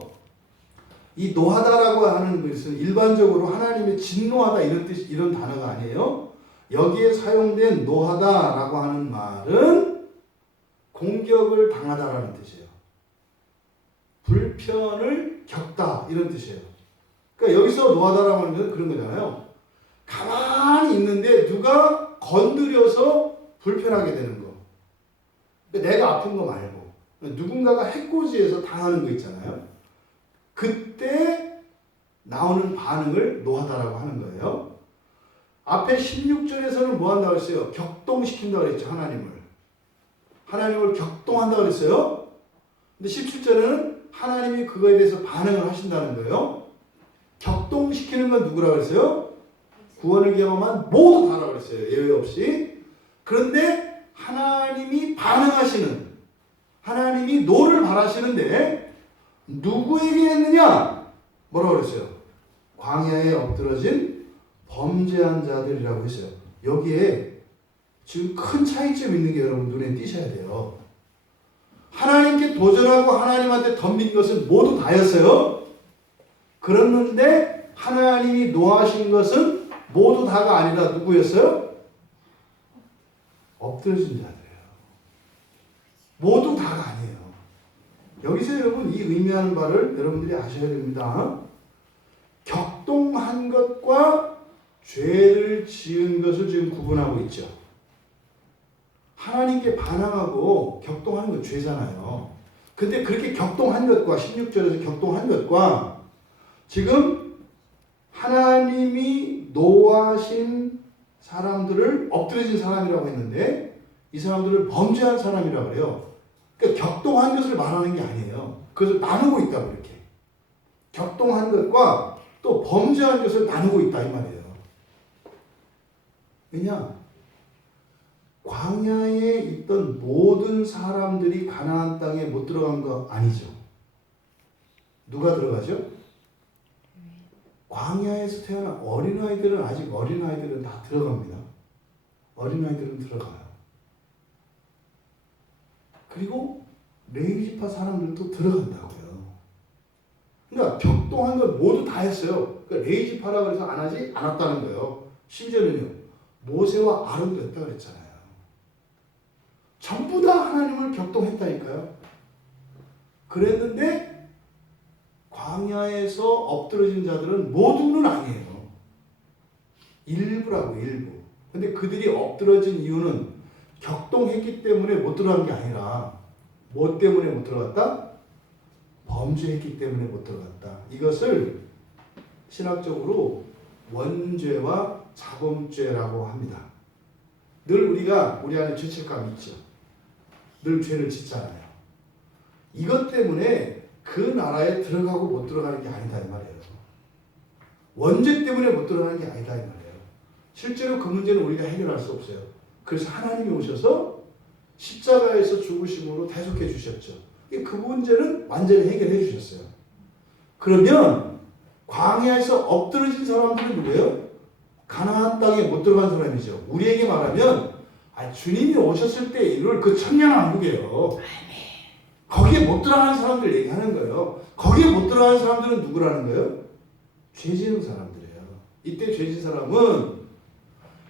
이 노하다라고 하는 것은 일반적으로 하나님의 진노하다 이런 뜻, 이런 단어가 아니에요. 여기에 사용된 노하다라고 하는 말은 공격을 당하다라는 뜻이에요. 불편을 겪다 이런 뜻이에요. 그러니까 여기서 노하다라고 하는 것은 그런 거잖아요. 가만히 있는데 누가 건드려서 불편하게 되는 거. 그러니까 내가 아픈 거 말고 누군가가 해코지해서 당하는 거 있잖아요. 그때 나오는 반응을 노하다라고 하는 거예요. 앞에 16절에서는 뭐 한다고 했어요? 격동시킨다고 그랬죠. 하나님을 격동한다고 그랬어요. 근데 17절에는 하나님이 그거에 대해서 반응을 하신다는 거예요. 격동시키는 건 누구라고 그랬어요? 구원을 경험한 모두 다라고 그랬어요. 예외 없이. 그런데 하나님이 반응하시는, 하나님이 노를 바라시는데 누구에게 했느냐? 뭐라고 그랬어요? 광야에 엎드러진 범죄한 자들이라고 했어요. 여기에 지금 큰 차이점이 있는 게 여러분 눈에 띄셔야 돼요. 하나님께 도전하고 하나님한테 덤빈 것은 모두 다였어요. 그랬는데 하나님이 노하신 것은 모두 다가 아니라 누구였어요? 엎드러진 자들이에요. 모두 다가 아니에요. 여기서 여러분 이 의미하는 바를 여러분들이 아셔야 됩니다. 격동한 것과 죄를 지은 것을 지금 구분하고 있죠. 하나님께 반항하고 격동하는 건 죄잖아요. 근데 그렇게 격동한 것과 16절에서 격동한 것과 지금 하나님이 노하신 사람들을 엎드려진 사람이라고 했는데 이 사람들을 범죄한 사람이라고 그래요. 그러니까 격동한 것을 말하는 게 아니에요. 그것을 나누고 있다고 이렇게. 격동한 것과 또 범죄한 것을 나누고 있다 이 말이에요. 왜냐? 광야에 있던 모든 사람들이 가나안 땅에 못 들어간 거 아니죠. 누가 들어가죠? 광야에서 태어난 어린아이들은 아직 어린아이들은 다 들어갑니다. 어린아이들은 들어가요. 그리고 레위지파 사람들도 들어간다고요. 그러니까 격동한 걸 모두 다 했어요. 그러니까 레위지파라고 해서 안 하지 않았다는 거예요. 심지어는요, 모세와 아론도 했다 그랬잖아요. 전부 다 하나님을 격동했다니까요. 그랬는데 광야에서 엎드러진 자들은 모두는 아니에요. 일부라고, 일부. 근데 그들이 엎드러진 이유는 격동했기 때문에 못 들어간 게 아니라 뭐 때문에 못 들어갔다? 범죄했기 때문에 못 들어갔다. 이것을 신학적으로 원죄와 자범죄라고 합니다. 늘 우리가 우리 안에 죄책감이 있죠. 늘 죄를 짓잖아요. 이것 때문에 그 나라에 들어가고 못 들어가는 게 아니다 이 말이에요. 원죄 때문에 못 들어가는 게 아니다 이 말이에요. 실제로 그 문제는 우리가 해결할 수 없어요. 그래서 하나님이 오셔서 십자가에서 죽으심으로 대속해 주셨죠. 그 문제는 완전히 해결해 주셨어요. 그러면 광야에서 엎드러진 사람들은 누구예요? 가나안 땅에 못 들어간 사람이죠. 우리에게 말하면 주님이 오셨을 때 이룰 그 천년왕국이에요. 거기에 못 들어가는 사람들 얘기하는 거예요. 거기에 못 들어가는 사람들은 누구라는 거예요? 죄 지은 사람들이에요. 이때 죄 지은 사람은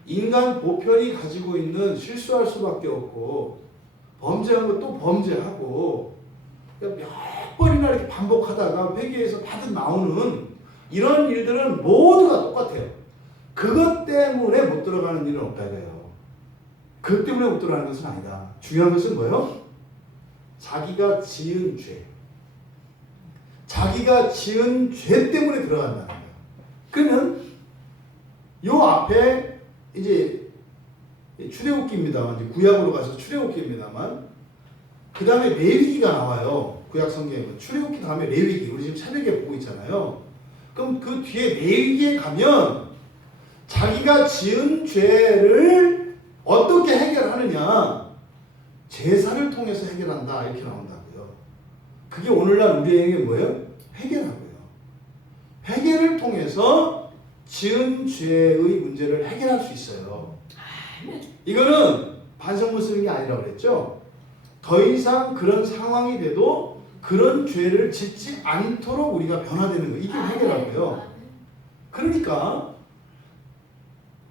인간 보편이 가지고 있는 실수할 수밖에 없고 범죄한 거 또 범죄하고 몇 번이나 이렇게 반복하다가 회개에서 받은 나오는 이런 일들은 모두가 똑같아요. 그것 때문에 못 들어가는 일은 없다 이거예요. 그것 때문에 못 들어가는 것은 아니다. 중요한 것은 뭐예요? 자기가 지은 죄. 자기가 지은 죄 때문에 들어간다는 거예요. 그러면 요 앞에 이제 출애굽기입니다만, 이제 구약으로 가서 출애굽기입니다만, 그 다음에 레위기가 나와요. 구약 성경에 출애굽기 다음에 레위기. 우리 지금 새벽에 보고 있잖아요. 그럼 그 뒤에 레위기에 가면 자기가 지은 죄를 어떻게 해결하느냐? 제사를 통해서 해결한다 이렇게 나온다고요. 그게 오늘날 우리에게 뭐예요? 회개라고요. 회개를 통해서 지은 죄의 문제를 해결할 수 있어요. 이거는 반성문 쓰는 게 아니라고 그랬죠. 더 이상 그런 상황이 돼도 그런 죄를 짓지 않도록 우리가 변화되는 거, 이게 회개라고요. 그러니까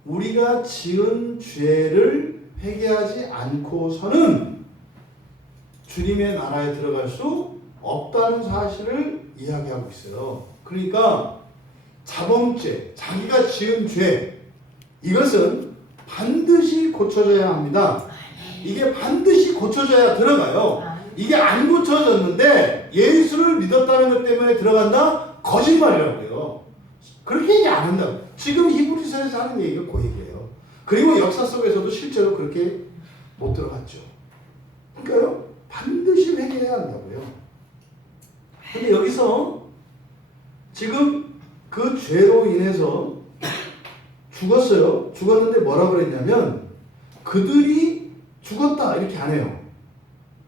우리가 지은 죄를 회개하지 않고서는 주님의 나라에 들어갈 수 없다는 사실을 이야기하고 있어요. 그러니까 자범죄, 자기가 지은 죄, 이것은 반드시 고쳐져야 합니다. 이게 반드시 고쳐져야 들어가요. 이게 안 고쳐졌는데 예수를 믿었다는 것 때문에 들어간다? 거짓말이라고요. 그렇게 얘기 안 한다고. 지금 히브리서에서 하는 얘기가 그 얘기예요. 그리고 역사 속에서도 실제로 그렇게 못 들어갔죠. 그러니까요, 반드시 회개해야 한다고요. 근데 여기서 지금 그 죄로 인해서 죽었어요. 죽었는데 뭐라 그랬냐면 그들이 죽었다 이렇게 안 해요.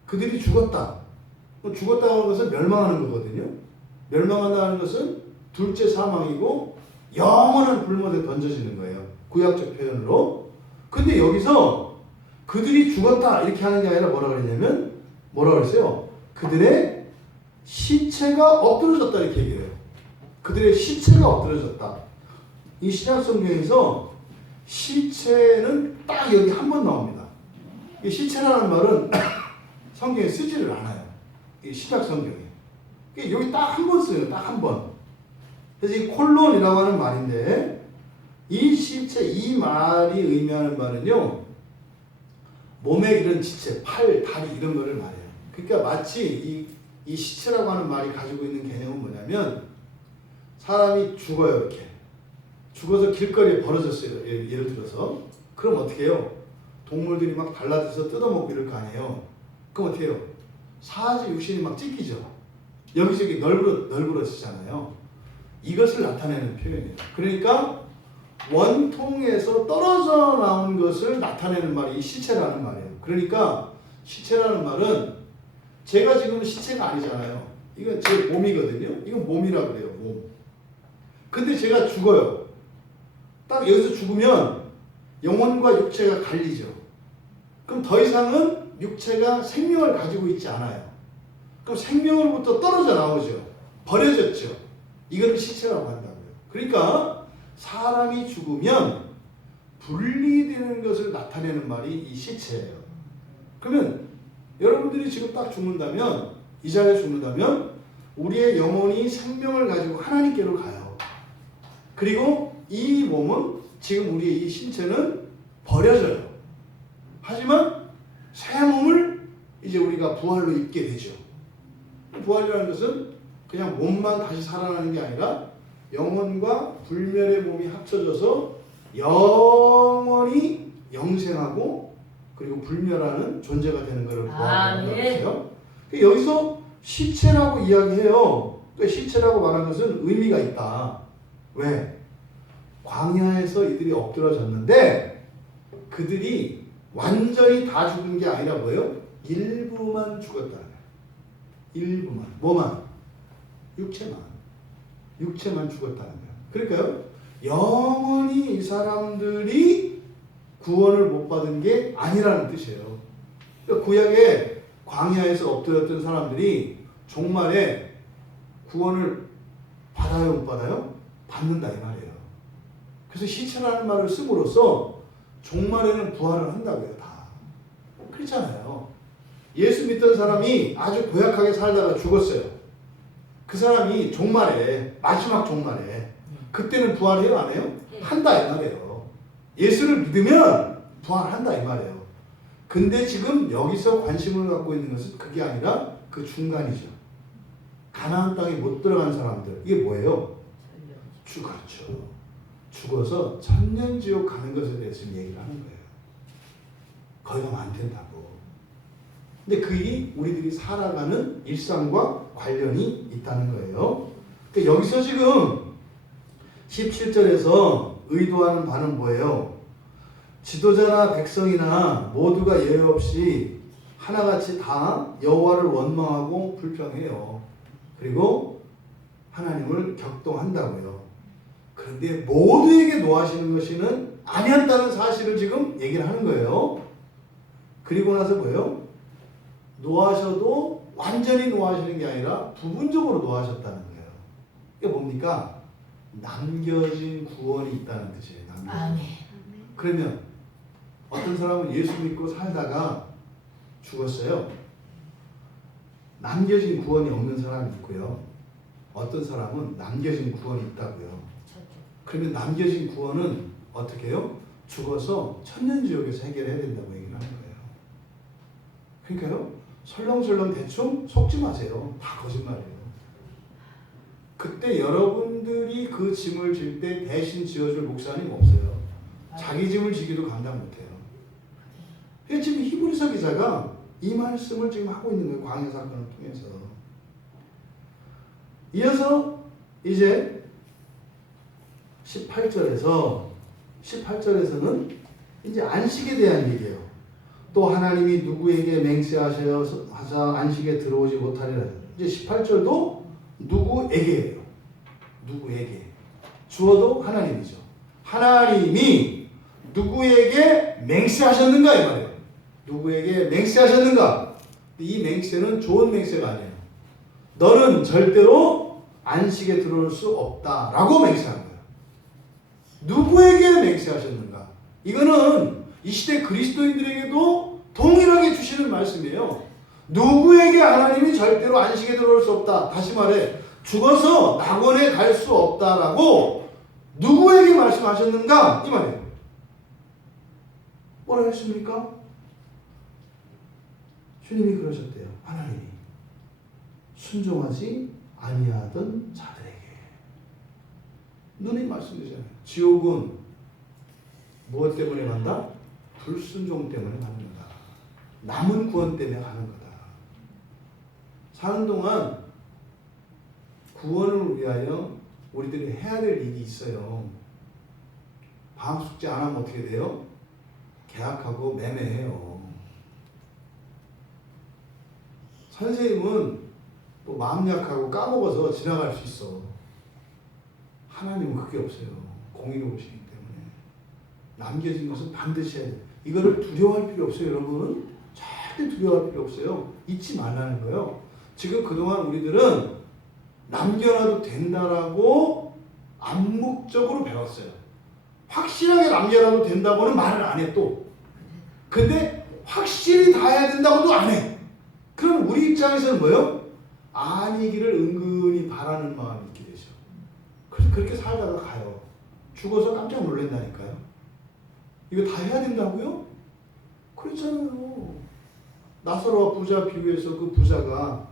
그들이 죽었다. 죽었다고 하는 것은 멸망하는 거거든요. 멸망한다는 것은 둘째 사망이고 영원한 불못에 던져지는 거예요. 구약적 표현으로. 근데 여기서 그들이 죽었다 이렇게 하는 게 아니라 뭐라 그랬냐면 뭐라 그랬어요? 그들의 시체가 엎드러졌다 이렇게 얘기해요. 그들의 시체가 엎드러졌다. 이 신약 성경에서 시체는 딱 여기 한 번 나옵니다. 이 시체라는 말은 성경에 쓰지를 않아요. 이 신약 성경에. 여기 딱 한 번 써요. 딱 한 번. 그래서 이 콜론이라고 하는 말인데 이 시체, 이 말이 의미하는 말은요, 몸에 이런 지체, 팔, 다리 이런 거를 말해요. 그러니까 마치 이 시체라고 하는 말이 가지고 있는 개념은 뭐냐면 사람이 죽어요. 이렇게 죽어서 길거리에 버려졌어요. 예를 들어서. 그럼 어떻게 해요? 동물들이 막 달라져서 뜯어먹고 이럴 거 아니에요. 그럼 어떻게 해요? 사지 육신이 막 찢기죠. 여기저기 널브러지잖아요. 이것을 나타내는 표현이에요. 그러니까 원통에서 떨어져 나온 것을 나타내는 말이 이 시체라는 말이에요. 그러니까 시체라는 말은 제가 지금 시체가 아니잖아요. 이건 제 몸이거든요. 이건 몸이라고 그래요. 몸. 근데 제가 죽어요. 딱 여기서 죽으면 영혼과 육체가 갈리죠. 그럼 더 이상은 육체가 생명을 가지고 있지 않아요. 그럼 생명으로부터 떨어져 나오죠. 버려졌죠. 이걸 시체라고 한다고요. 그러니까 사람이 죽으면 분리되는 것을 나타내는 말이 이 시체예요. 그러면 여러분들이 지금 딱 죽는다면, 이 자리에 죽는다면 우리의 영혼이 생명을 가지고 하나님께로 가요. 그리고 이 몸은 지금 우리의 이 신체는 버려져요. 하지만 새 몸을 이제 우리가 부활로 입게 되죠. 부활이라는 것은 그냥 몸만 다시 살아나는 게 아니라 영혼과 불멸의 몸이 합쳐져서 영원히 영생하고 그리고 불멸하는 존재가 되는 것을 부활이라고 하세요. 여기서 시체라고 이야기해요. 시체라고 말하는 것은 의미가 있다. 왜? 광야에서 이들이 엎드러졌는데 그들이 완전히 다 죽은 게 아니라 뭐예요? 일부만 죽었다는 거예요. 일부만. 뭐만? 육체만 죽었다는 거예요. 그러니까요. 영원히 이 사람들이 구원을 못 받은 게 아니라는 뜻이에요. 그러니까 구약에 광야에서 엎드렸던 사람들이 종말에 구원을 받아요, 못 받아요? 받는다 이 말이에요. 그래서 시체라는 말을 씀으로써 종말에는 부활을 한다고요, 다. 그렇잖아요. 예수 믿던 사람이 아주 고약하게 살다가 죽었어요. 그 사람이 종말에, 마지막 종말에, 그때는 부활해요, 안 해요? 한다 이 말이에요. 예수를 믿으면 부활한다 이 말이에요. 근데 지금 여기서 관심을 갖고 있는 것은 그게 아니라 그 중간이죠. 가나안 땅에 못 들어간 사람들. 이게 뭐예요? 그렇죠. 죽어서 천년지옥 가는 것에 대해서 지금 얘기를 하는 거예요. 거기 가면 안 된다고. 근데 그 일이 우리들이 살아가는 일상과 관련이 있다는 거예요. 그러니까 여기서 지금 17절에서 의도하는 바는 뭐예요? 지도자나 백성이나 모두가 예외 없이 하나같이 다 여호와를 원망하고 불평해요. 그리고 하나님을 격동한다고요. 그런데 모두에게 노하시는 것이는 아니었다는 사실을 지금 얘기를 하는 거예요. 그리고 나서 뭐예요? 노하셔도 완전히 노하시는 게 아니라 부분적으로 노하셨다는 거예요. 이게 뭡니까? 남겨진 구원이 있다는 뜻이에요. 아멘. 그러면 어떤 사람은 예수 믿고 살다가 죽었어요. 남겨진 구원이 없는 사람이 있고요. 어떤 사람은 남겨진 구원이 있다고요. 그러면 남겨진 구원은 어떻게 해요? 죽어서 천년지옥에서 해결해야 된다고 얘기를 하는 거예요. 그러니까요. 설렁설렁 대충 속지 마세요. 다 거짓말이에요. 그때 여러분들이 그 짐을 질 때 대신 지어줄 목사님 없어요. 자기 짐을 지기도 감당 못해요. 그래서 지금 히브리서 기자가 이 말씀을 지금 하고 있는 거예요. 광야 사건을 통해서. 이어서 이제 18절에서는 이제 안식에 대한 얘기예요. 또 하나님이 누구에게 맹세하사 안식에 들어오지 못하리라. 이제 18절도 누구에게예요. 누구에게. 주어도 하나님이죠. 하나님이 누구에게 맹세하셨는가 이 말이에요. 누구에게 맹세하셨는가? 이 맹세는 좋은 맹세가 아니에요. 너는 절대로 안식에 들어올 수 없다라고 맹세한 거예요. 누구에게 맹세하셨는가? 이거는 이 시대 그리스도인들에게도 동일하게 주시는 말씀이에요. 누구에게 하나님이 절대로 안식에 들어올 수 없다. 다시 말해 죽어서 낙원에 갈 수 없다라고 누구에게 말씀하셨는가? 이 말이에요. 뭐라 했습니까? 주님이 그러셨대요. 하나님이 순종하지 아니하던 자들에게. 눈이 말씀드리잖아요. 지옥은 무엇 때문에 간다? 불순종 때문에 가는 거다. 남은 구원 때문에 가는 거다. 사는 동안 구원을 위하여 우리들이 해야 될 일이 있어요. 방학 숙제 안 하면 어떻게 돼요? 계약하고 매매해요. 선생님은 또 마음 약하고 까먹어서 지나갈 수 있어. 하나님은 그게 없어요. 공의로우시기 때문에. 남겨진 것은 반드시 해야 돼요. 이거를 두려워할 필요 없어요, 여러분. 절대 두려워할 필요 없어요. 잊지 말라는 거예요. 지금 그동안 우리들은 남겨놔도 된다라고 암묵적으로 배웠어요. 확실하게 남겨놔도 된다고는 말을 안 해, 또. 근데 확실히 다 해야 된다고도 안 해. 그럼 우리 입장에서는 뭐예요? 아니기를 은근히 바라는 마음이 있게 되죠. 그래서 그렇게 살다가 가요. 죽어서 깜짝 놀란다니까요. 이거 다 해야 된다고요? 그렇잖아요. 나사로와 부자 비유에서 그 부자가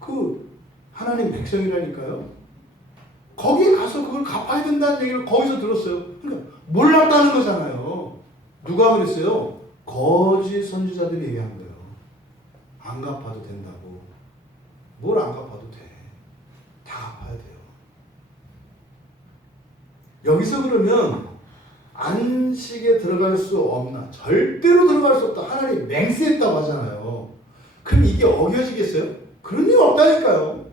그 하나님 백성이라니까요. 거기에 가서 그걸 갚아야 된다는 얘기를 거기서 들었어요. 그러니까 몰랐다는 거잖아요. 누가 그랬어요? 거짓 선지자들이 얘기한 거예요. 안 갚아도 된다고. 뭘 안 갚아도 돼. 다 갚아야 돼요. 여기서 그러면 안식에 들어갈 수 없나? 절대로 들어갈 수 없다. 하나님 맹세했다고 하잖아요. 그럼 이게 어겨지겠어요? 그런 일 없다니까요.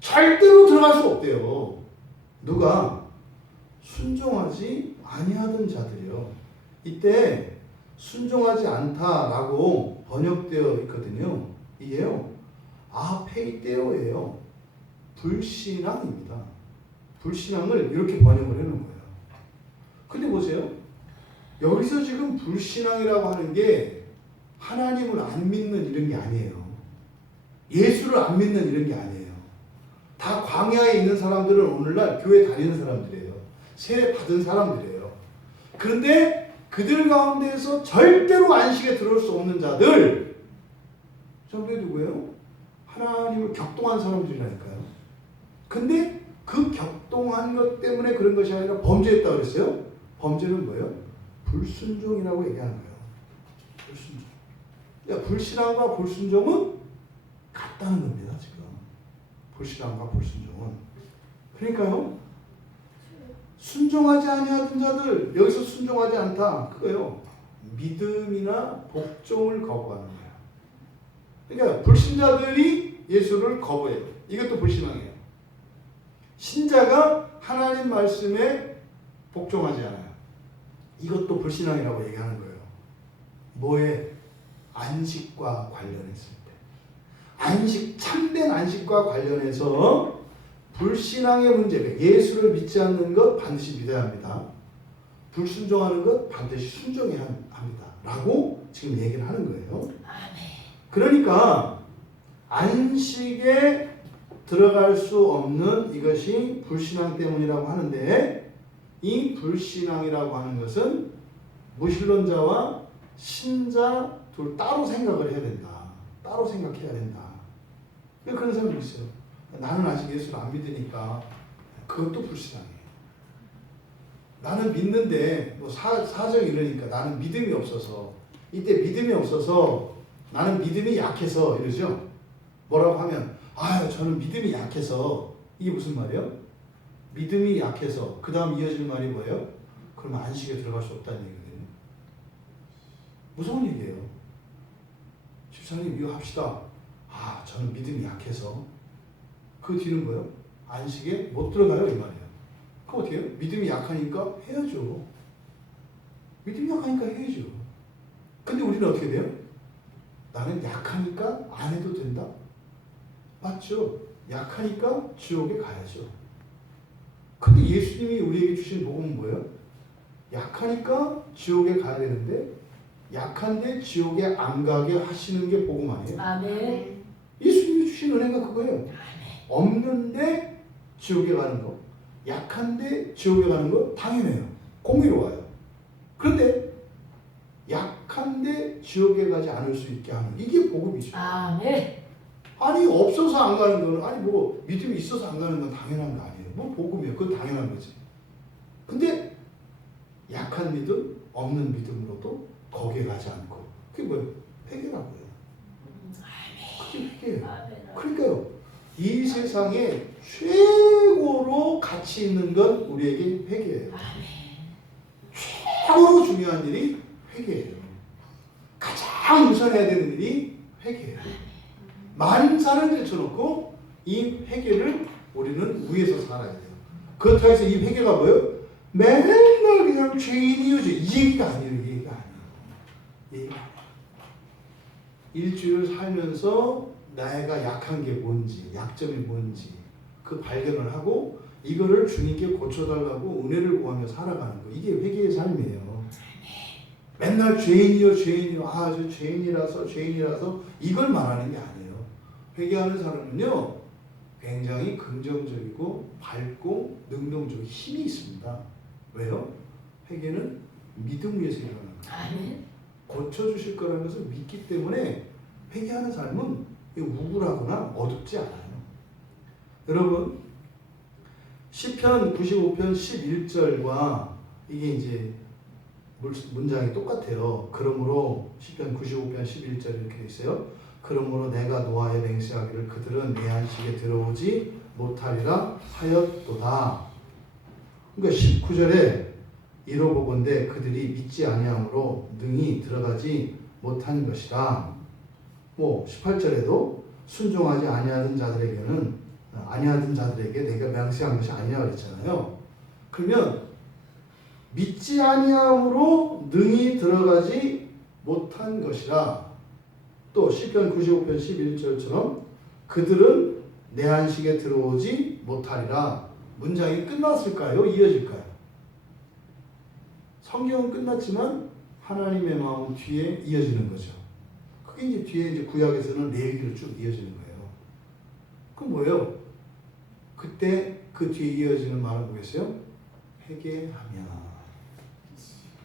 절대로 들어갈 수 없대요. 누가? 순종하지 아니하던 자들이요. 이때 순종하지 않다라고 번역되어 있거든요. 이게요. 아페이테오예요. 불신앙입니다. 불신앙을 이렇게 번역을 해놓은 거예요. 근데 보세요. 여기서 지금 불신앙이라고 하는 게 하나님을 안 믿는 이런 게 아니에요. 예수를 안 믿는 이런 게 아니에요. 다 광야에 있는 사람들은 오늘날 교회 다니는 사람들이에요. 세례 받은 사람들이에요. 그런데 그들 가운데에서 절대로 안식에 들어올 수 없는 자들, 전부 누구예요? 하나님을 격동한 사람들이라니까요. 근데 그 격동한 것 때문에 그런 것이 아니라 범죄했다고 그랬어요. 범죄는 뭐예요? 불순종이라고 얘기하는 거예요. 불순종. 그러니까 불신앙과 불순종은 같다는 겁니다. 지금 불신앙과 불순종은. 그러니까요. 순종하지 아니하던 자들, 여기서 순종하지 않다. 그거요. 믿음이나 복종을 거부하는 거예요. 그러니까 불신자들이 예수를 거부해요. 이것도 불신앙이에요. 신자가 하나님 말씀에 복종하지 않아요. 이것도 불신앙이라고 얘기하는 거예요. 뭐에? 안식과 관련했을 때. 안식, 참된 안식과 관련해서 불신앙의 문제, 예수를 믿지 않는 것 반드시 믿어야 합니다. 불순종하는 것 반드시 순종해야 합니다. 라고 지금 얘기를 하는 거예요. 그러니까 안식에 들어갈 수 없는 이것이 불신앙 때문이라고 하는데, 이 불신앙이라고 하는 것은 무신론자와 신자 둘 따로 생각을 해야 된다. 따로 생각해야 된다. 그런 사람도 있어요. 나는 아직 예수를 안 믿으니까 그것도 불신앙이에요. 나는 믿는데 뭐 사정이 이러니까 나는 믿음이 없어서, 이때 믿음이 없어서 나는 믿음이 약해서 이러죠. 뭐라고 하면 저는 믿음이 약해서, 이게 무슨 말이에요? 믿음이 약해서 그 다음 이어질 말이 뭐예요? 그러면 안식에 들어갈 수 없다는 얘기거든요. 무서운 얘기예요. 집사님 이거 합시다. 저는 믿음이 약해서. 그 뒤는 뭐예요? 안식에 못 들어가요 이 말이에요. 그럼 어떻게 해요? 믿음이 약하니까 해야죠. 믿음이 약하니까 해야죠. 근데 우리는 어떻게 돼요? 나는 약하니까 안 해도 된다? 맞죠? 약하니까 지옥에 가야죠. 근데 예수님이 우리에게 주신 복음은 뭐예요? 약하니까 지옥에 가야 되는데 약한데 지옥에 안 가게 하시는 게 복음 아니에요? 아멘. 예수님이 주신 은혜가 그거예요. 없는데 지옥에 가는 거, 약한데 지옥에 가는 거 당연해요. 공의로워요. 그런데 약한데 지옥에 가지 않을 수 있게 하는, 이게 복음이죠. 아멘. 아니 없어서 안 가는 거는, 아니 뭐 믿음이 있어서 안 가는 건 당연한 거 아니에요. 뭐 복음이에요. 그건 당연한 거지. 근데 약한 믿음, 없는 믿음으로도 거기에 가지 않고, 그게 뭐예요? 회개라고요. 그게 회개예요. 그러니까요, 이 세상에 최고로 가치 있는 건 우리에게 회개예요. 최고로 중요한 일이 회개예요. 가장 우선해야 되는 일이 회개예요. 만사를 제쳐놓고 이 회개를 우리는 위해서 살아야 돼요. 그렇다고 해서 이 회개가 뭐예요? 맨날 그냥 죄인이요죠. 이 얘기가 아니에요. 이 얘기가 아니에요. 이 얘기가 아니에요. 일주일 살면서 내가 약한 게 뭔지, 약점이 뭔지 그 발견을 하고 이거를 주님께 고쳐달라고 은혜를 구하며 살아가는 거, 이게 회개의 삶이에요. 맨날 죄인이요 죄인이요, 저 죄인이라서 이걸 말하는 게 아니에요. 회개하는 사람은요 굉장히 긍정적이고 밝고 능동적인 힘이 있습니다. 왜요? 회개는 믿음 위에서 일어나는 거예요. 아멘. 고쳐주실 거라는 것을 믿기 때문에 회개하는 삶은 우울하거나 어둡지 않아요. 여러분 시편 95편 11절과 이게 이제 문장이 똑같아요. 그러므로 시편 95편 11절 이렇게 돼 있어요. 그러므로 내가 노아에 맹세하기를 그들은 내 안식에 들어오지 못하리라 하였도다. 그러니까 19절에 이로보건대 그들이 믿지 아니함으로 능히 들어가지 못한 것이라. 뭐 18절에도 순종하지 아니하던 자들에게 내가 맹세한 것이 아니냐 그랬잖아요. 그러면 믿지 아니함으로 능히 들어가지 못한 것이라. 또 시편 95편 11절처럼 그들은 내 안식에 들어오지 못하리라. 문장이 끝났을까요? 이어질까요? 성경은 끝났지만 하나님의 마음은 뒤에 이어지는 거죠. 그게 이제 뒤에 이제 구약에서는 레위기로 쭉 이어지는 거예요. 그럼 뭐예요? 그때 그 뒤에 이어지는 말은 뭐겠어요? 회개하면.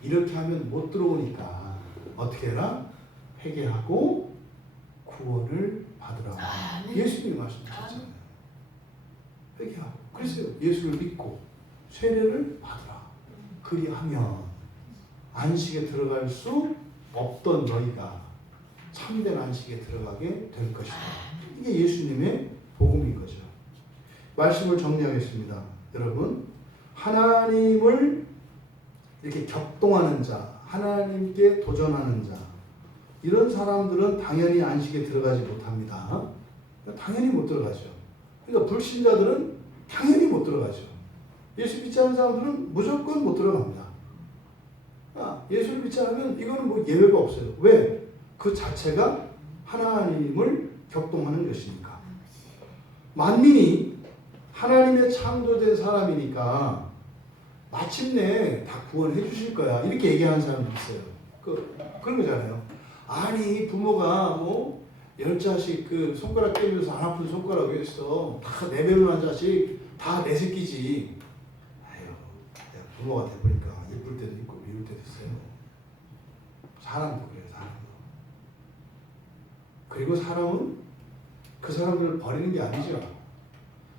이렇게 하면 못 들어오니까 어떻게 해라? 회개하고 구원을 받으라. 예수님이 말씀하셨잖아요. 회개하고. 그래서 예수를 믿고 세례를 받으라. 그리하면 안식에 들어갈 수 없던 너희가 참된 안식에 들어가게 될 것이다. 이게 예수님의 복음인 거죠. 말씀을 정리하겠습니다. 여러분, 하나님을 이렇게 격동하는 자, 하나님께 도전하는 자, 이런 사람들은 당연히 안식에 들어가지 못합니다. 당연히 못 들어가죠. 그러니까 불신자들은 당연히 못 들어가죠. 예수 믿지 않는 사람들은 무조건 못 들어갑니다. 예수를 믿지 않으면 이거는 뭐 예외가 없어요. 왜? 그 자체가 하나님을 격동하는 것이니까. 만민이 하나님의 창조된 사람이니까 마침내 다 구원해 주실 거야. 이렇게 얘기하는 사람도 있어요. 그런 거잖아요. 아니 부모가 뭐 10자식 그 손가락 깨면서 안 아픈 손가락 위에서 다 내 배로 한 자식 다 내 새끼지. 아유, 내가 부모가 돼보니까 예쁠 때도 있고 미울 때도 있어요. 사람도 그래요. 사람도. 그리고 사람은 그 사람들을 버리는 게 아니죠.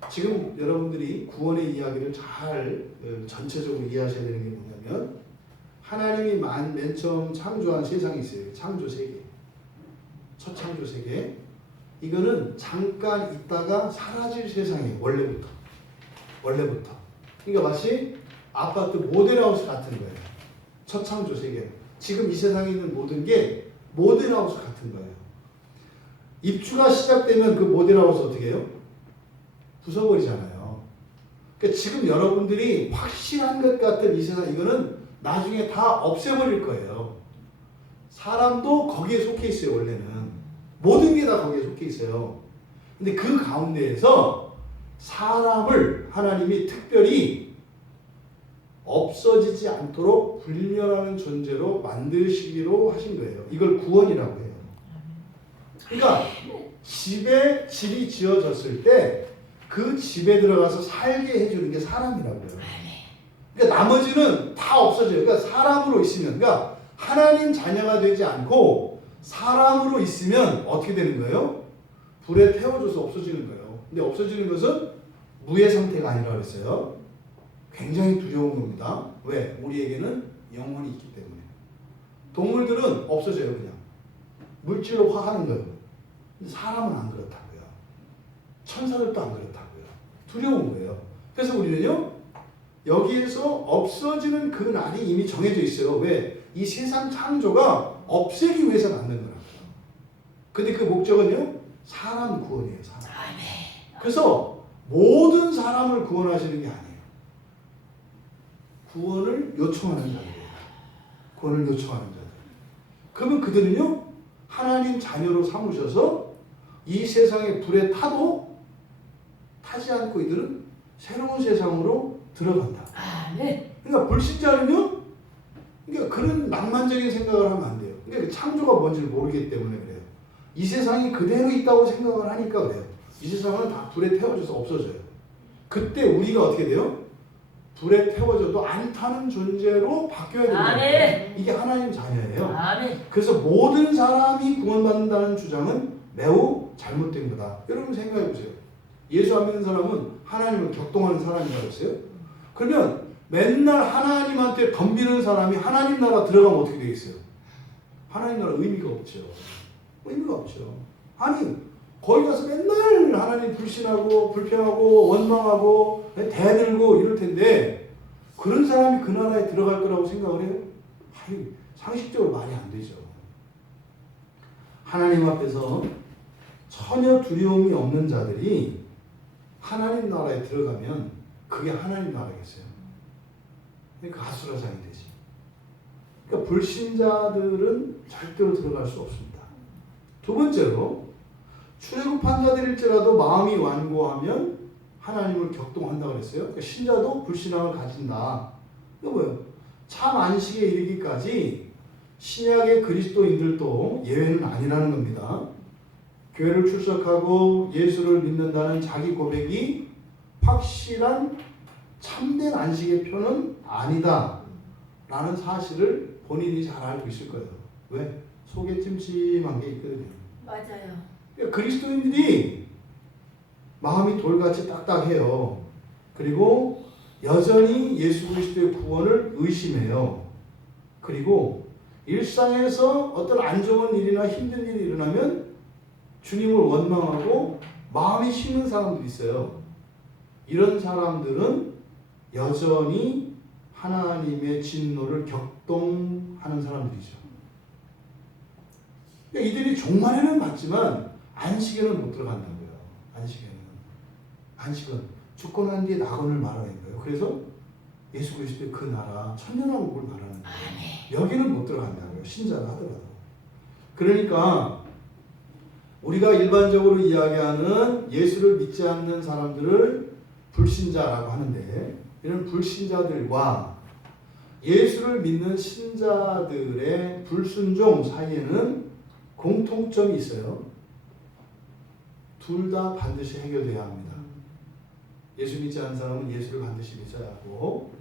지금 여러분들이 구원의 이야기를 잘 전체적으로 이해하셔야 되는 게 뭐냐면 하나님이 맨 처음 창조한 세상이 있어요. 창조 세계. 첫 창조 세계. 이거는 잠깐 있다가 사라질 세상이에요. 원래부터. 그러니까 마치 아파트 모델하우스 같은 거예요. 첫 창조 세계. 지금 이 세상에 있는 모든 게 모델하우스 같은 거예요. 입주가 시작되면 그 모델하우스 어떻게 해요? 부숴버리잖아요. 그러니까 지금 여러분들이 확실한 것 같은 이 세상, 이거는 나중에 다 없애버릴 거예요. 사람도 거기에 속해 있어요, 원래는. 모든 게 다 거기에 속해 있어요. 근데 그 가운데에서 사람을 하나님이 특별히 없어지지 않도록 불멸하는 존재로 만드시기로 하신 거예요. 이걸 구원이라고 해요. 그러니까 집이 지어졌을 때 그 집에 들어가서 살게 해주는 게 사람이라고요. 그러니까 나머지는 다 없어져요. 그러니까 사람으로 있으면, 그러니까 하나님 자녀가 되지 않고 사람으로 있으면 어떻게 되는 거예요? 불에 태워져서 없어지는 거예요. 근데 없어지는 것은 무의 상태가 아니라 그랬어요. 굉장히 두려운 겁니다. 왜? 우리에게는 영혼이 있기 때문에. 동물들은 없어져요, 그냥. 물질로 화하는 거예요. 근데 사람은 안 그렇다고요. 천사들도 안 그렇다고요. 두려운 거예요. 그래서 우리는요, 여기에서 없어지는 그 날이 이미 정해져 있어요. 왜? 이 세상 창조가 없애기 위해서 만든 거라고요. 근데 그 목적은요, 사람 구원이에요, 사람. 그래서 모든 사람을 구원하시는 게 아니에요. 구원을 요청하는 자들이에요. 구원을 요청하는 자들. 그러면 그들은요, 하나님 자녀로 삼으셔서 이 세상의 불에 타지 않고 이들은 새로운 세상으로 들어간다. 그러니까 불신자는요, 그러니까 그런 낭만적인 생각을 하면 안 돼요. 그러니까 창조가 뭔지를 모르기 때문에 그래요. 이 세상이 그대로 있다고 생각을 하니까 그래요. 이 세상은 다 불에 태워져서 없어져요. 그때 우리가 어떻게 돼요? 불에 태워져도 안 타는 존재로 바뀌어야 된다. 아멘. 이게 하나님 자녀예요. 아멘. 그래서 모든 사람이 구원받는다는 주장은 매우 잘못된 거다. 여러분 생각해 보세요. 예수 안 믿는 사람은 하나님을 격동하는 사람이라고 했어요. 그러면 맨날 하나님한테 덤비는 사람이 하나님 나라 들어가면 어떻게 되겠어요? 하나님 나라 의미가 없죠. 의미가 없죠. 아니 거기 가서 맨날 하나님 불신하고 불평하고 원망하고 대들고 이럴 텐데 그런 사람이 그 나라에 들어갈 거라고 생각을 해요? 아니, 상식적으로 말이 안 되죠. 하나님 앞에서 전혀 두려움이 없는 자들이 하나님 나라에 들어가면 그게 하나님 나라겠어요. 그러니까 가수라장이 되지. 그러니까 불신자들은 절대로 들어갈 수 없습니다. 두 번째로 출애굽한 자들일지라도 마음이 완고하면 하나님을 격동한다고 그랬어요. 그러니까 신자도 불신앙을 가진다. 이거 뭐예요? 참 안식에 이르기까지 신약의 그리스도인들도 예외는 아니라는 겁니다. 교회를 출석하고 예수를 믿는다는 자기 고백이 확실한 참된 안식의 표는 아니다 라는 사실을 본인이 잘 알고 있을 거예요. 왜? 속에 찜찜한 게 있거든요. 맞아요. 그리스도인들이 마음이 돌같이 딱딱해요. 그리고 여전히 예수 그리스도의 구원을 의심해요. 그리고 일상에서 어떤 안 좋은 일이나 힘든 일이 일어나면 주님을 원망하고 마음이 쉬는 사람들이 있어요. 이런 사람들은 여전히 하나님의 진노를 격동하는 사람들이죠. 그러니까 이들이 종말에는 맞지만 안식에는 못 들어간다고요. 안식은 죽고 난 뒤에 낙원을 말하는 거예요. 그래서 예수 그리스도의 그 나라 천년왕국을 말하는 거예요. 여기는 못 들어간다고요. 신자가 하더라도. 그러니까 우리가 일반적으로 이야기하는 예수를 믿지 않는 사람들을 불신자라고 하는데 이런 불신자들과 예수를 믿는 신자들의 불순종 사이에는 공통점이 있어요. 둘 다 반드시 해결돼야 합니다. 예수 믿지 않는 사람은 예수를 반드시 믿어야 하고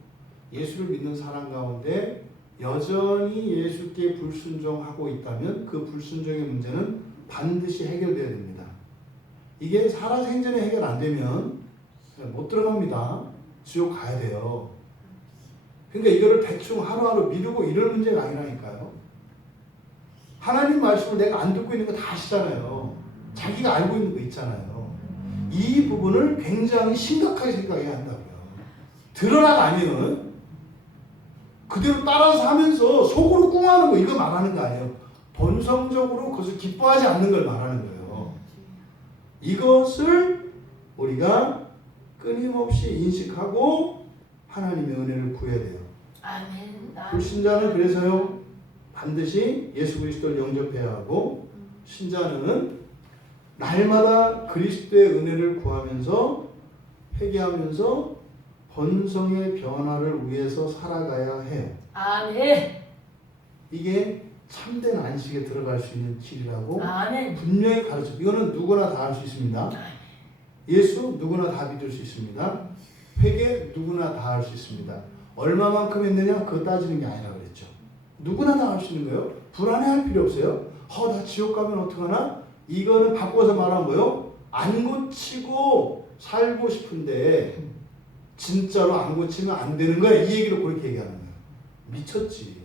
예수를 믿는 사람 가운데 여전히 예수께 불순종하고 있다면 그 불순종의 문제는 반드시 해결돼야 됩니다. 이게 살아생전에 해결 안 되면 못 들어갑니다. 지옥 가야 돼요. 그러니까 이거를 대충 하루하루 미루고 이럴 문제가 아니라니까요. 하나님 말씀을 내가 안 듣고 있는 거 다 아시잖아요. 자기가 알고 있는 거 있잖아요. 이 부분을 굉장히 심각하게 생각해야 한다고요. 드러나가 아니면 그대로 따라서 하면서 속으로 꿍하는 거 이거 말하는 거 아니에요. 본성적으로 그것을 기뻐하지 않는 걸 말하는 거예요. 이것을 우리가 끊임없이 인식하고 하나님의 은혜를 구해야 돼요. 아멘. 불신자는 그래서요 반드시 예수 그리스도를 영접해야 하고 신자는 날마다 그리스도의 은혜를 구하면서 회개하면서 본성의 변화를 위해서 살아가야 해요. 아멘. 이게 참된 안식에 들어갈 수 있는 길이라고 아멘. 분명히 가르쳐. 이거는 누구나 다 할 수 있습니다. 예수 누구나 다 믿을 수 있습니다. 회개 누구나 다 할 수 있습니다. 얼마만큼 했느냐 그거 따지는 게 아니라 그랬죠. 누구나 다 할 수 있는 거예요. 불안해할 필요 없어요. 나 지옥 가면 어떡하나? 이거는 바꿔서 말하면 뭐요? 안 고치고 살고 싶은데 진짜로 안 고치면 안 되는 거야. 이 얘기로 그렇게 얘기하는 거예요. 미쳤지.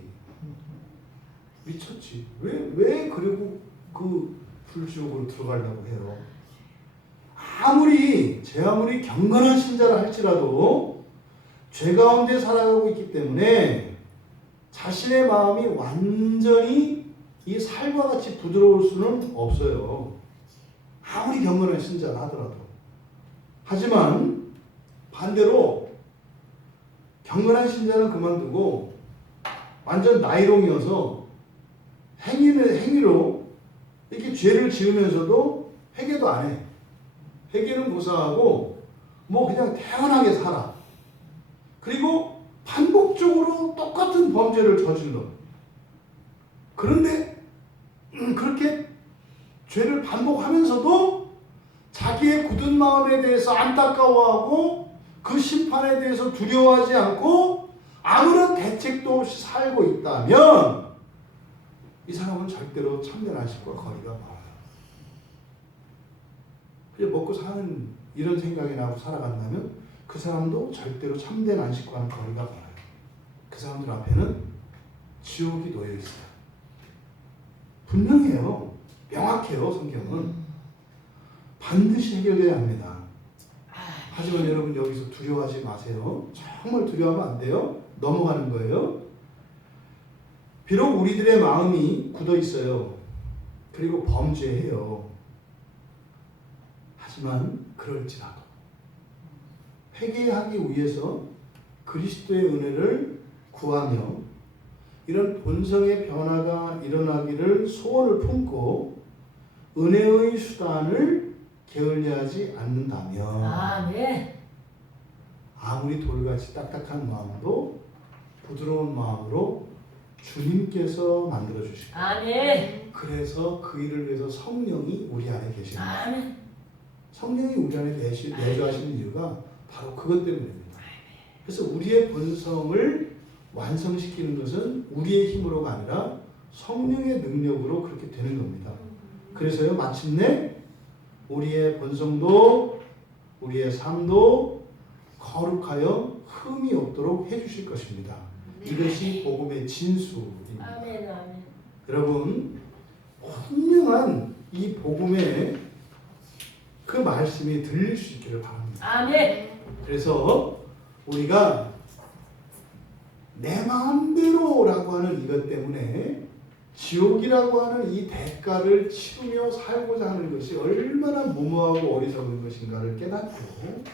왜 그리고 그 불지옥으로 들어가려고 해요. 제 아무리 경건한 신자라 할지라도 죄 가운데 살아가고 있기 때문에 자신의 마음이 완전히 이 살과 같이 부드러울 수는 없어요. 아무리 경건한 신자라 하더라도. 하지만 반대로 경건한 신자는 그만두고 완전 나이롱이어서 행위로 이렇게 죄를 지으면서도 회개도 안 해. 회개는 고사하고 그냥 태연하게 살아. 그리고 반복적으로 똑같은 범죄를 저질러. 그런데 그렇게 죄를 반복하면서도 자기의 굳은 마음에 대해서 안타까워하고 그 심판에 대해서 두려워하지 않고 아무런 대책도 없이 살고 있다면 이 사람은 절대로 참된 안식과 거리가 멀어요. 그냥 먹고 사는 이런 생각이 나고 살아간다면 그 사람도 절대로 참된 안식과는 거리가 멀어요. 그 사람들 앞에는 지옥이 놓여 있어요. 분명해요. 명확해요. 성경은. 반드시 해결돼야 합니다. 하지만 여러분 여기서 두려워하지 마세요. 정말 두려워하면 안 돼요. 넘어가는 거예요. 비록 우리들의 마음이 굳어 있어요. 그리고 범죄해요. 하지만 그럴지라도 회개하기 위해서 그리스도의 은혜를 구하며 이런 본성의 변화가 일어나기를 소원을 품고 은혜의 수단을 게을리하지 않는다면 아멘. 아무리 돌같이 딱딱한 마음도 부드러운 마음으로 주님께서 만들어 주시고 아멘. 그래서 그 일을 위해서 성령이 우리 안에 계십니다. 아멘. 성령이 우리 안에 내주하시는 이유가 바로 그것 때문입니다. 그래서 우리의 본성을 완성시키는 것은 우리의 힘으로가 아니라 성령의 능력으로 그렇게 되는 겁니다. 그래서요 마침내 우리의 본성도 우리의 삶도 거룩하여 흠이 없도록 해주실 것입니다. 이것이 복음의 진수입니다. 아멘. 아멘. 여러분 분명한 이 복음의 그 말씀이 들릴 수 있기를 바랍니다. 아멘. 그래서 우리가 내 마음대로라고 하는 이것 때문에 지옥이라고 하는 이 대가를 치르며 살고자 하는 것이 얼마나 무모하고 어리석은 것인가를 깨닫고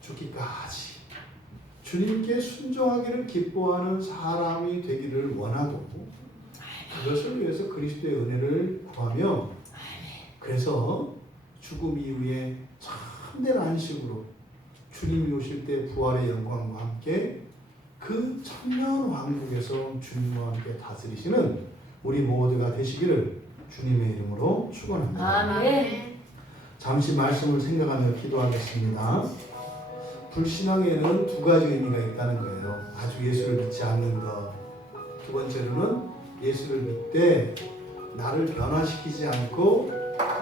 죽기까지 주님께 순종하기를 기뻐하는 사람이 되기를 원하고 그것을 위해서 그리스도의 은혜를 구하며 그래서 죽음 이후에 참된 안식으로 주님이 오실 때 부활의 영광과 함께 그 천년 왕국에서 주님과 함께 다스리시는 우리 모두가 되시기를 주님의 이름으로 축원합니다. 아멘. 잠시 말씀을 생각하며 기도하겠습니다. 불신앙에는 두 가지 의미가 있다는 거예요. 아주 예수를 믿지 않는 것. 두 번째로는 예수를 믿되 나를 변화시키지 않고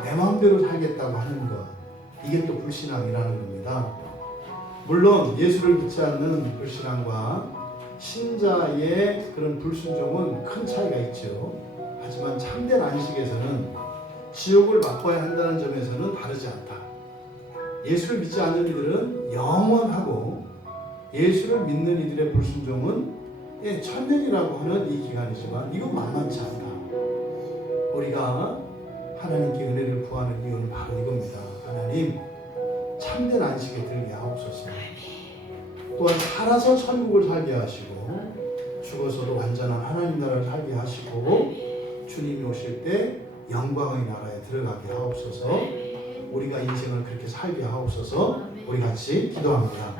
내 마음대로 살겠다고 하는 것. 이게 또 불신앙이라는 겁니다. 물론 예수를 믿지 않는 불신앙과 신자의 그런 불순종은 큰 차이가 있죠. 하지만 참된 안식에서는 지옥을 맛봐야 한다는 점에서는 다르지 않다. 예수를 믿지 않는 이들은 영원하고 예수를 믿는 이들의 불순종은 천년이라고 하는 이 기간이지만 이건 만만치 않다. 우리가 하나님께 은혜를 구하는 이유는 바로 이겁니다. 하나님 참된 안식에 들게 하옵소서. 또한 살아서 천국을 살게 하시고 죽어서도 완전한 하나님 나라를 살게 하시고 주님이 오실 때 영광의 나라에 들어가게 하옵소서. 우리가 인생을 그렇게 살게 하옵소서. 우리 같이 기도합니다.